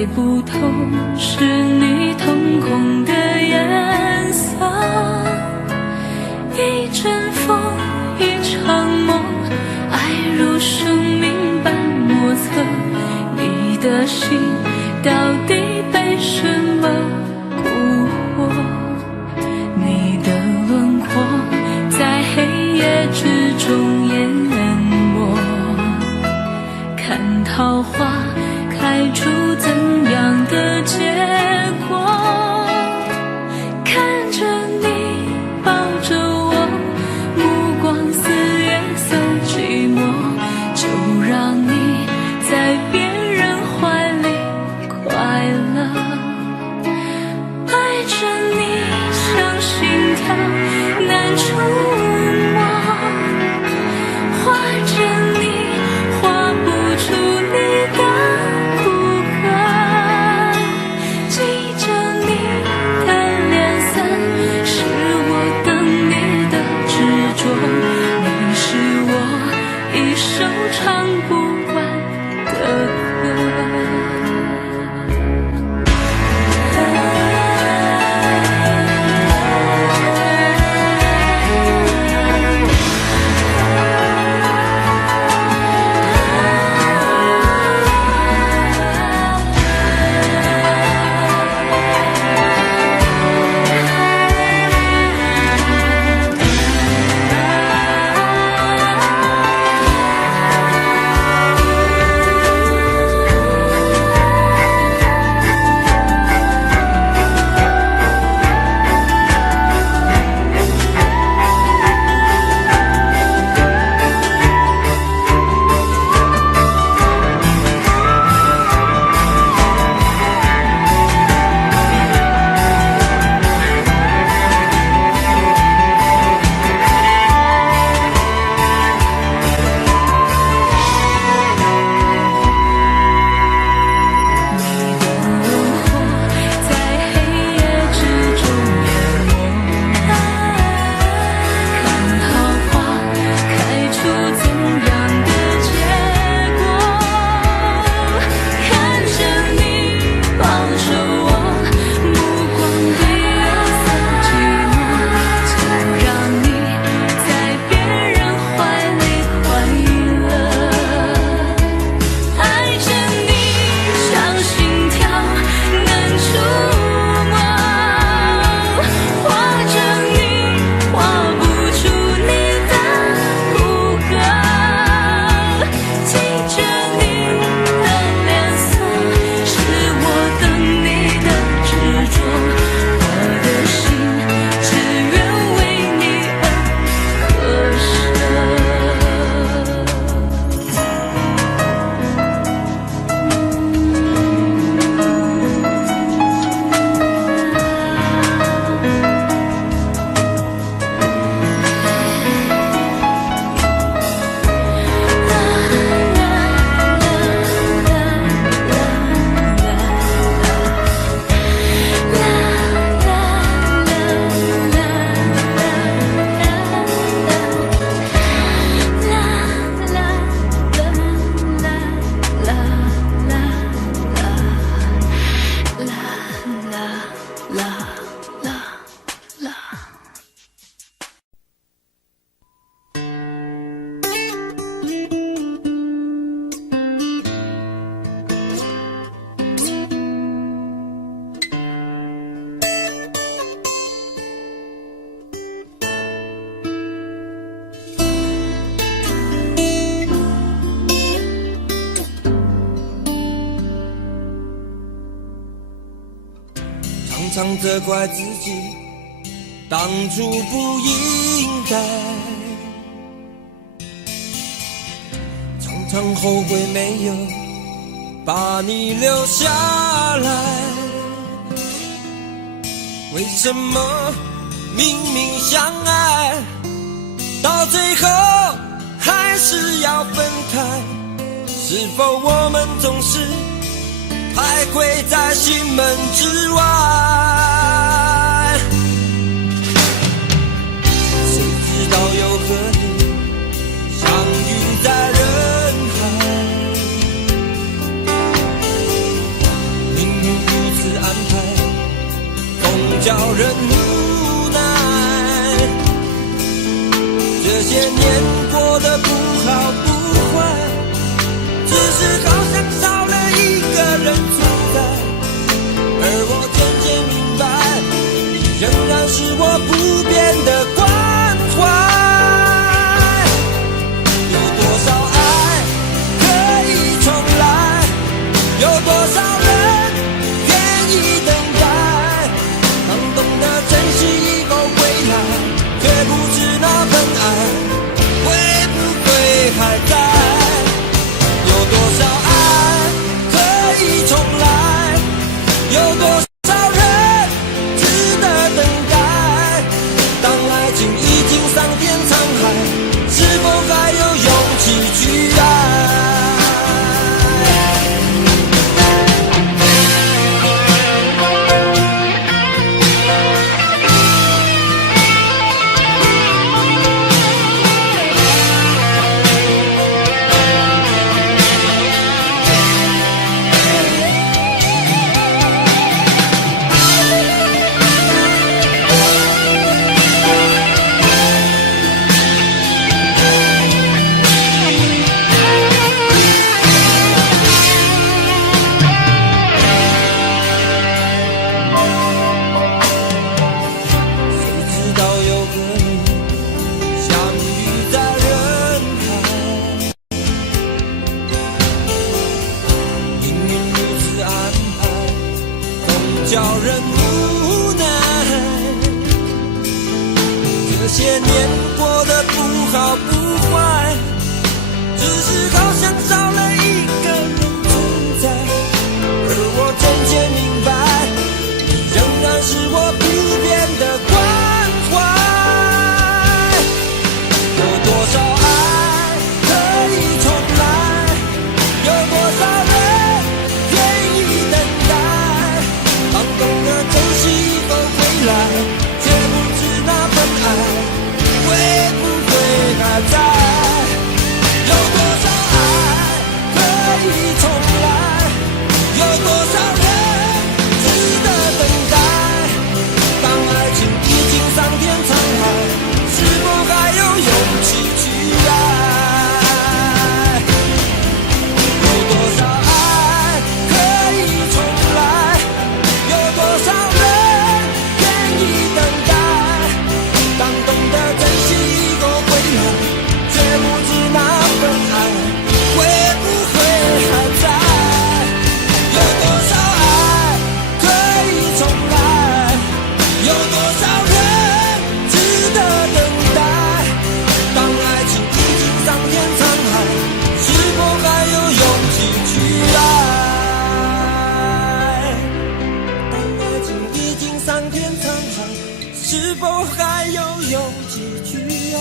猜不透是你瞳孔的颜色，一阵风，一场梦，爱如生命般莫测。你的心到底被什么蛊惑？你的轮廓在黑夜之中淹没，看桃花开出怎样的结果？看着你抱着我，目光似月色寂寞，就让你在别人怀里快乐。爱着你像心跳难触摸，画着你画不出你的骨骼，记着你的脸色，是我等你的执着。你是我一首唱不完的歌。常常责怪自己当初不应该，常常后悔没有把你留下来。为什么明明相爱，到最后还是要分开？是否我们总是徘徊在心门之外？谁知道又和你相遇在人海，叫人无奈。这些年过得不好不坏，只是好像少了一个人存在。而我渐渐明白，你仍然是我不变的关怀。有多少爱可以重来？有多少人愿意等待？当懂得珍惜以后回来，却不知那份爱会不会还在？有多少爱可以重来？有多少人值得等待？当爱情已经桑田沧海，是否还有勇气去爱？叫人无奈，这些年过得不好不坏，只是好像少了一个人存在。而我渐渐明白，你仍然是我不变的关怀。有多少爱可以重来？有多少人愿意等待？当懂得珍惜以后回来，却不知那份爱会不会还在？有多少爱可以重来？有多少人值得等待？当爱情已经桑田沧海，是否还有勇气去爱？有多少爱可以重来？有多少人愿意等待？当懂得珍惜以后回来，却不知那份爱会不会还在？有多少爱可以重来？有多少人值得等待？当爱情已经桑田沧海，是否还有勇气去爱？当爱情已经桑田沧海，是否还有勇气去爱？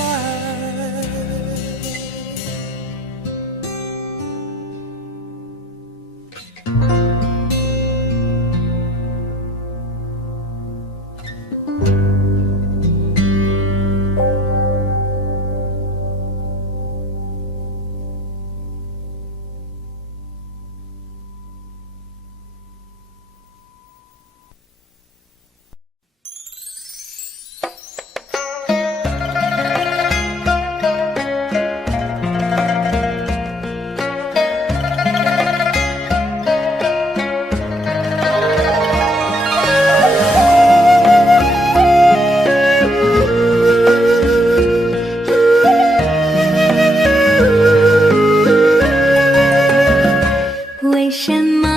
为什么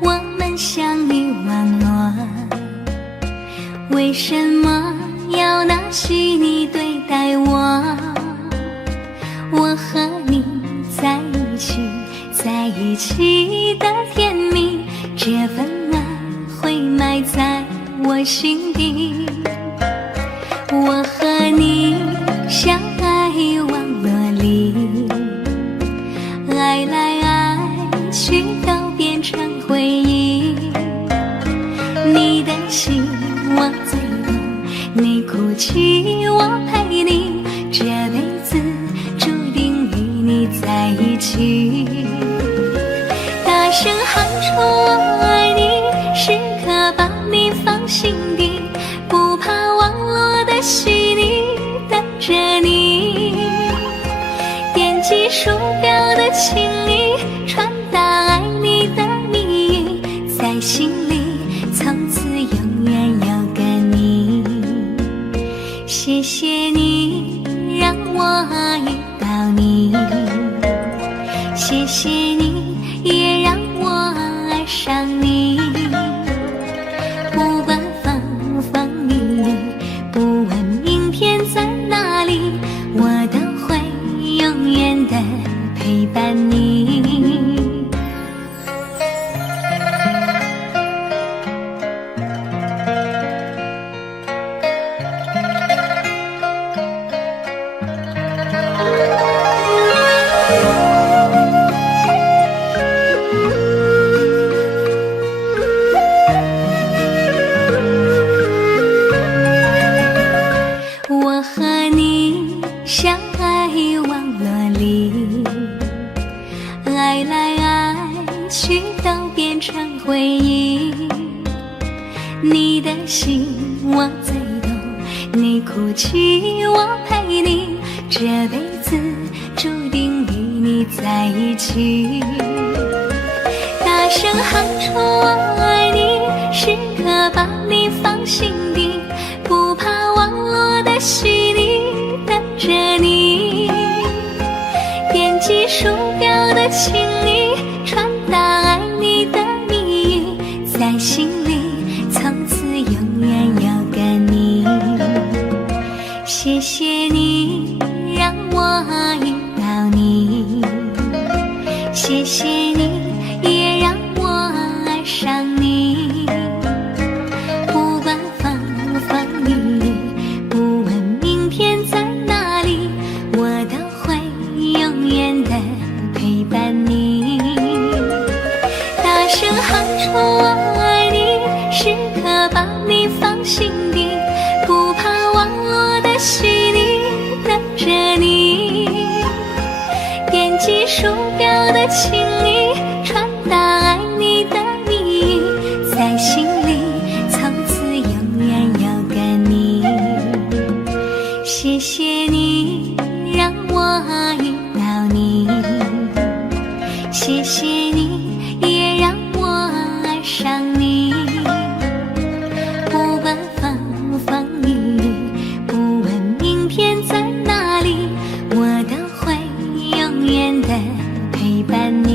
我们相遇晚暖？为什么要拿细腻对待我？我和你在一起，在一起的甜蜜，这份爱会埋在我心底。我和你相爱网络里，爱来爱去都变成回忆。你的心我最懂，你哭泣我陪你，这辈子注定与你在一起。大声喊出我爱你，时刻把你放心底。想你，不管风风雨雨，不问明天在哪里，我都会永远的陪伴你。我和你相爱网络里，爱来爱去都变成回忆。你的心我最懂，你哭泣我陪你，这辈子注定与你在一起。大声喊出我爱你，时刻把你放心底，不怕网络的洗礼，等着你。点击鼠标的请你传达爱你的蜜语，在心里从此永远有个你。谢谢你让我遇到你，谢谢你也让我爱上你。不管风风雨雨，不问明天在哪里，我都会永远的陪伴你。大声喊出我爱你，时刻把你放心底，不怕网络的洗礼，等着你。点击鼠标的请你传达爱你的蜜语，在心里从此永远有个你。谢谢你让我遇到你，谢谢你也让我爱上你。不管风风雨雨，不问明天在哪里，我都会永远的陪伴你。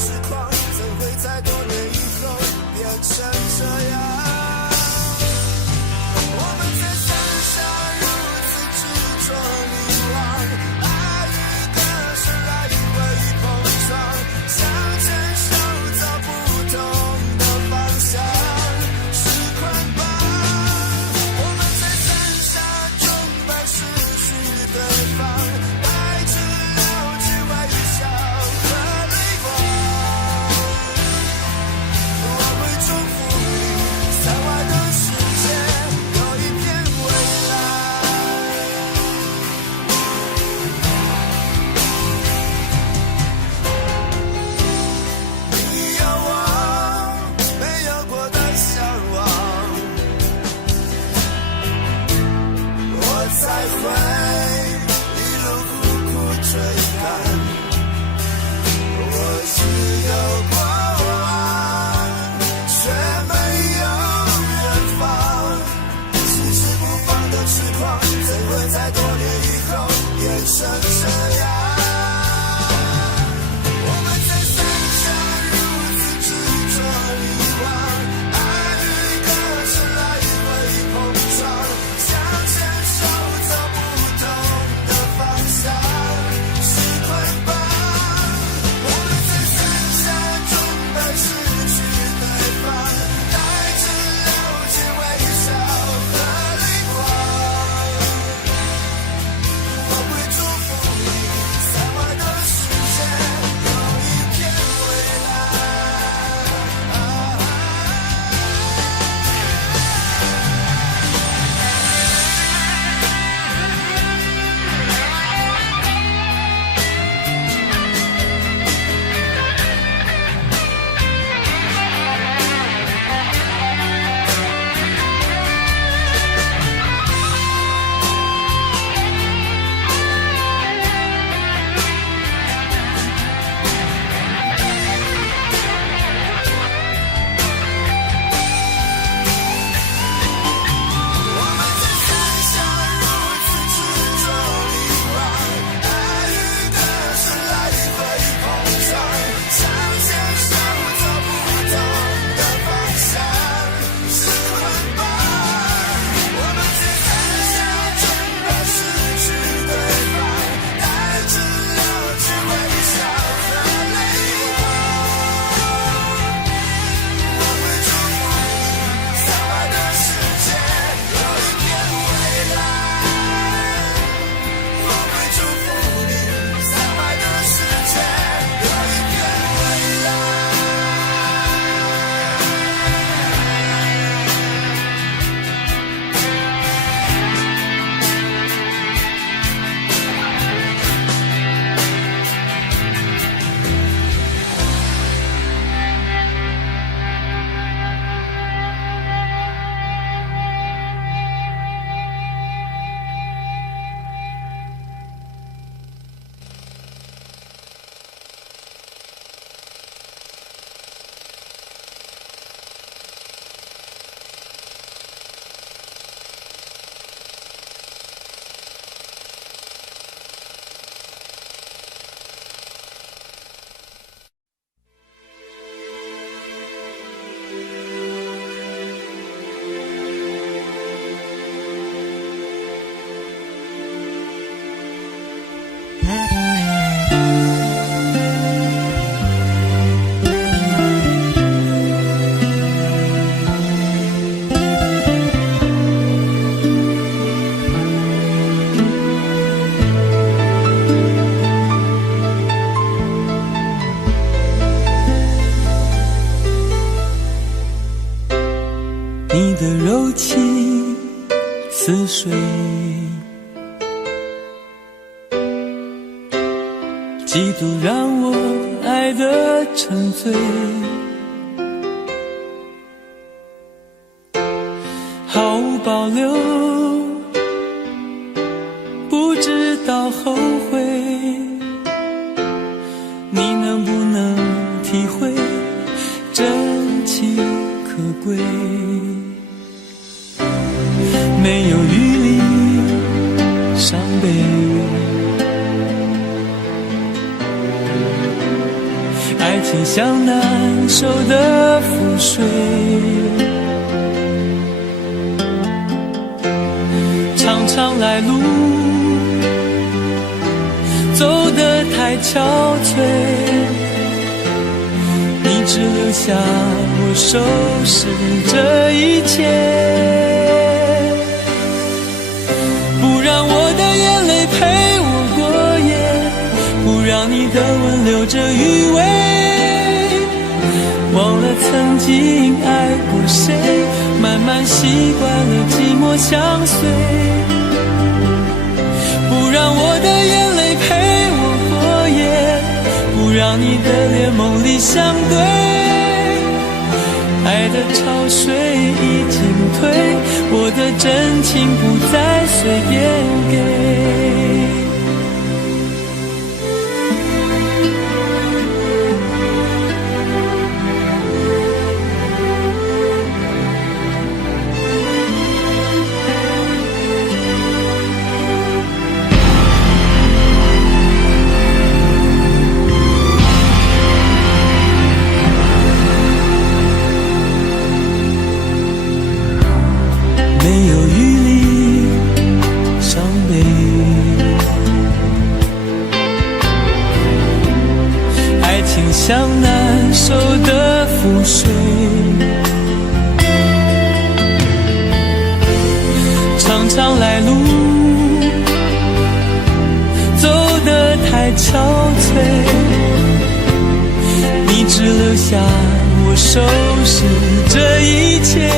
时光怎会在多年以后变成这样？情似水，嫉妒让我爱得沉醉，毫无保留，不知道后悔。你能不能体会真情可贵？没有余力伤悲，爱情像难收的覆水，长长来路走得太憔悴，你只留下我收拾这一切，不让我的眼泪陪我过夜，不让你的吻留着余味，忘了曾经爱过谁，慢慢习惯了寂寞相随，不让我的眼泪陪我过夜，不让你的脸梦里相对，爱的潮水已经退，我的真情不再随便给。没有余力伤悲，爱情像难收的覆水，常常来路走得太憔悴，你只留下我收拾这一切，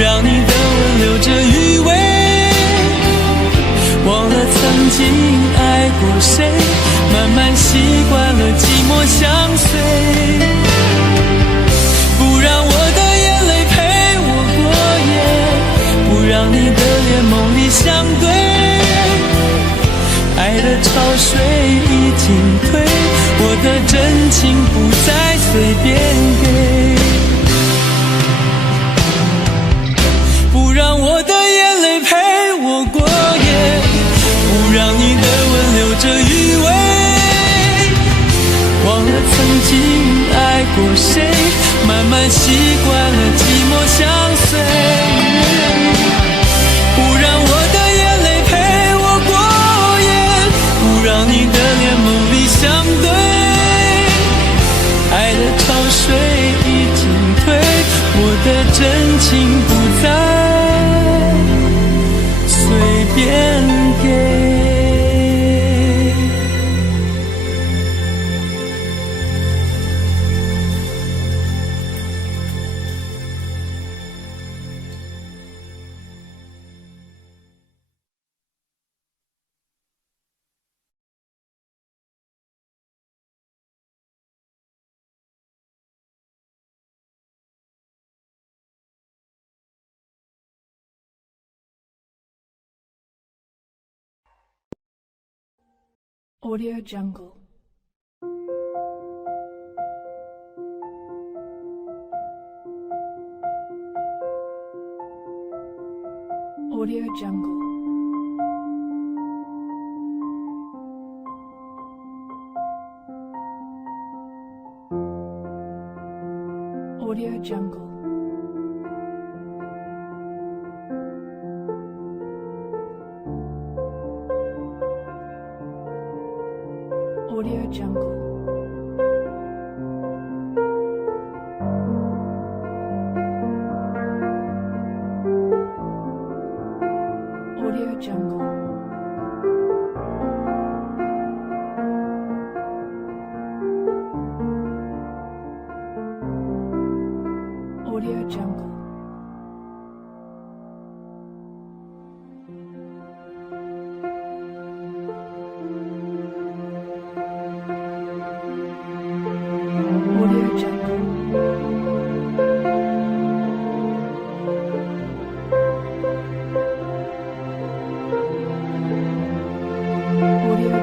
让你的吻留着余味，忘了曾经爱过谁，慢慢习惯了寂寞相随，不让我的眼泪陪我过夜，不让你的脸梦里相对，爱的潮水已经退，我的真情不再随便给，不让我的眼泪陪我过夜，不让你的吻留着余味，忘了曾经爱过谁，慢慢习惯了寂寞相随，不让我的眼泪陪我过夜，不让你的脸梦里相对，爱的潮水已经退，我的真情不再随便给。Audio Jungle. Audio Jungle. Audio Jungle. Audio Jungle. Audio Jungle.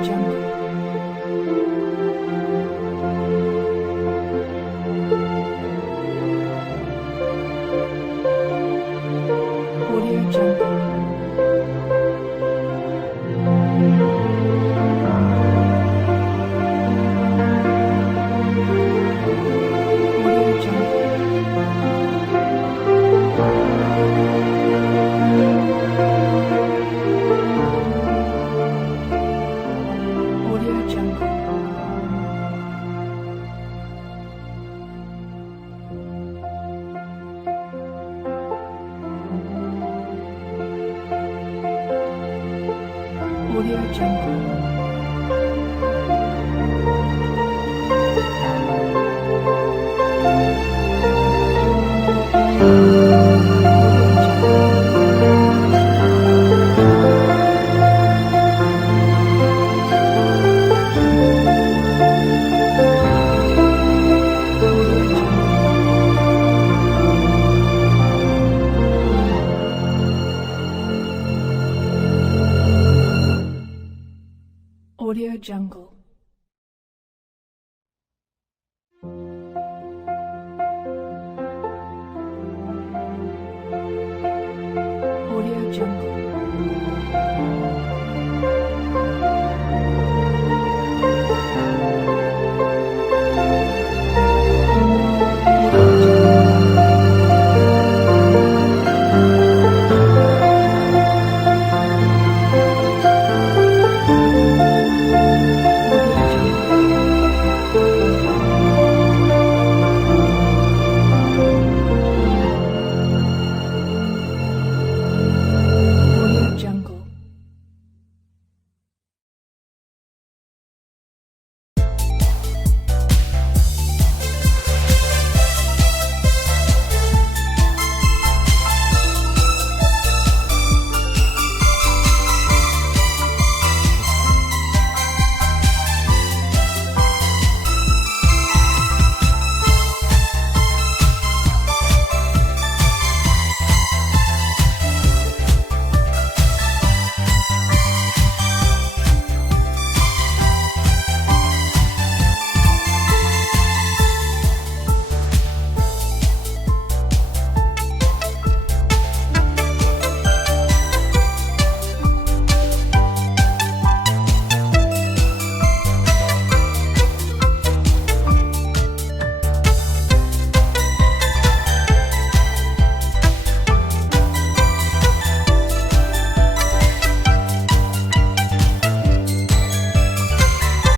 Audio Jungle. Audio Jungle. Audio Jungle.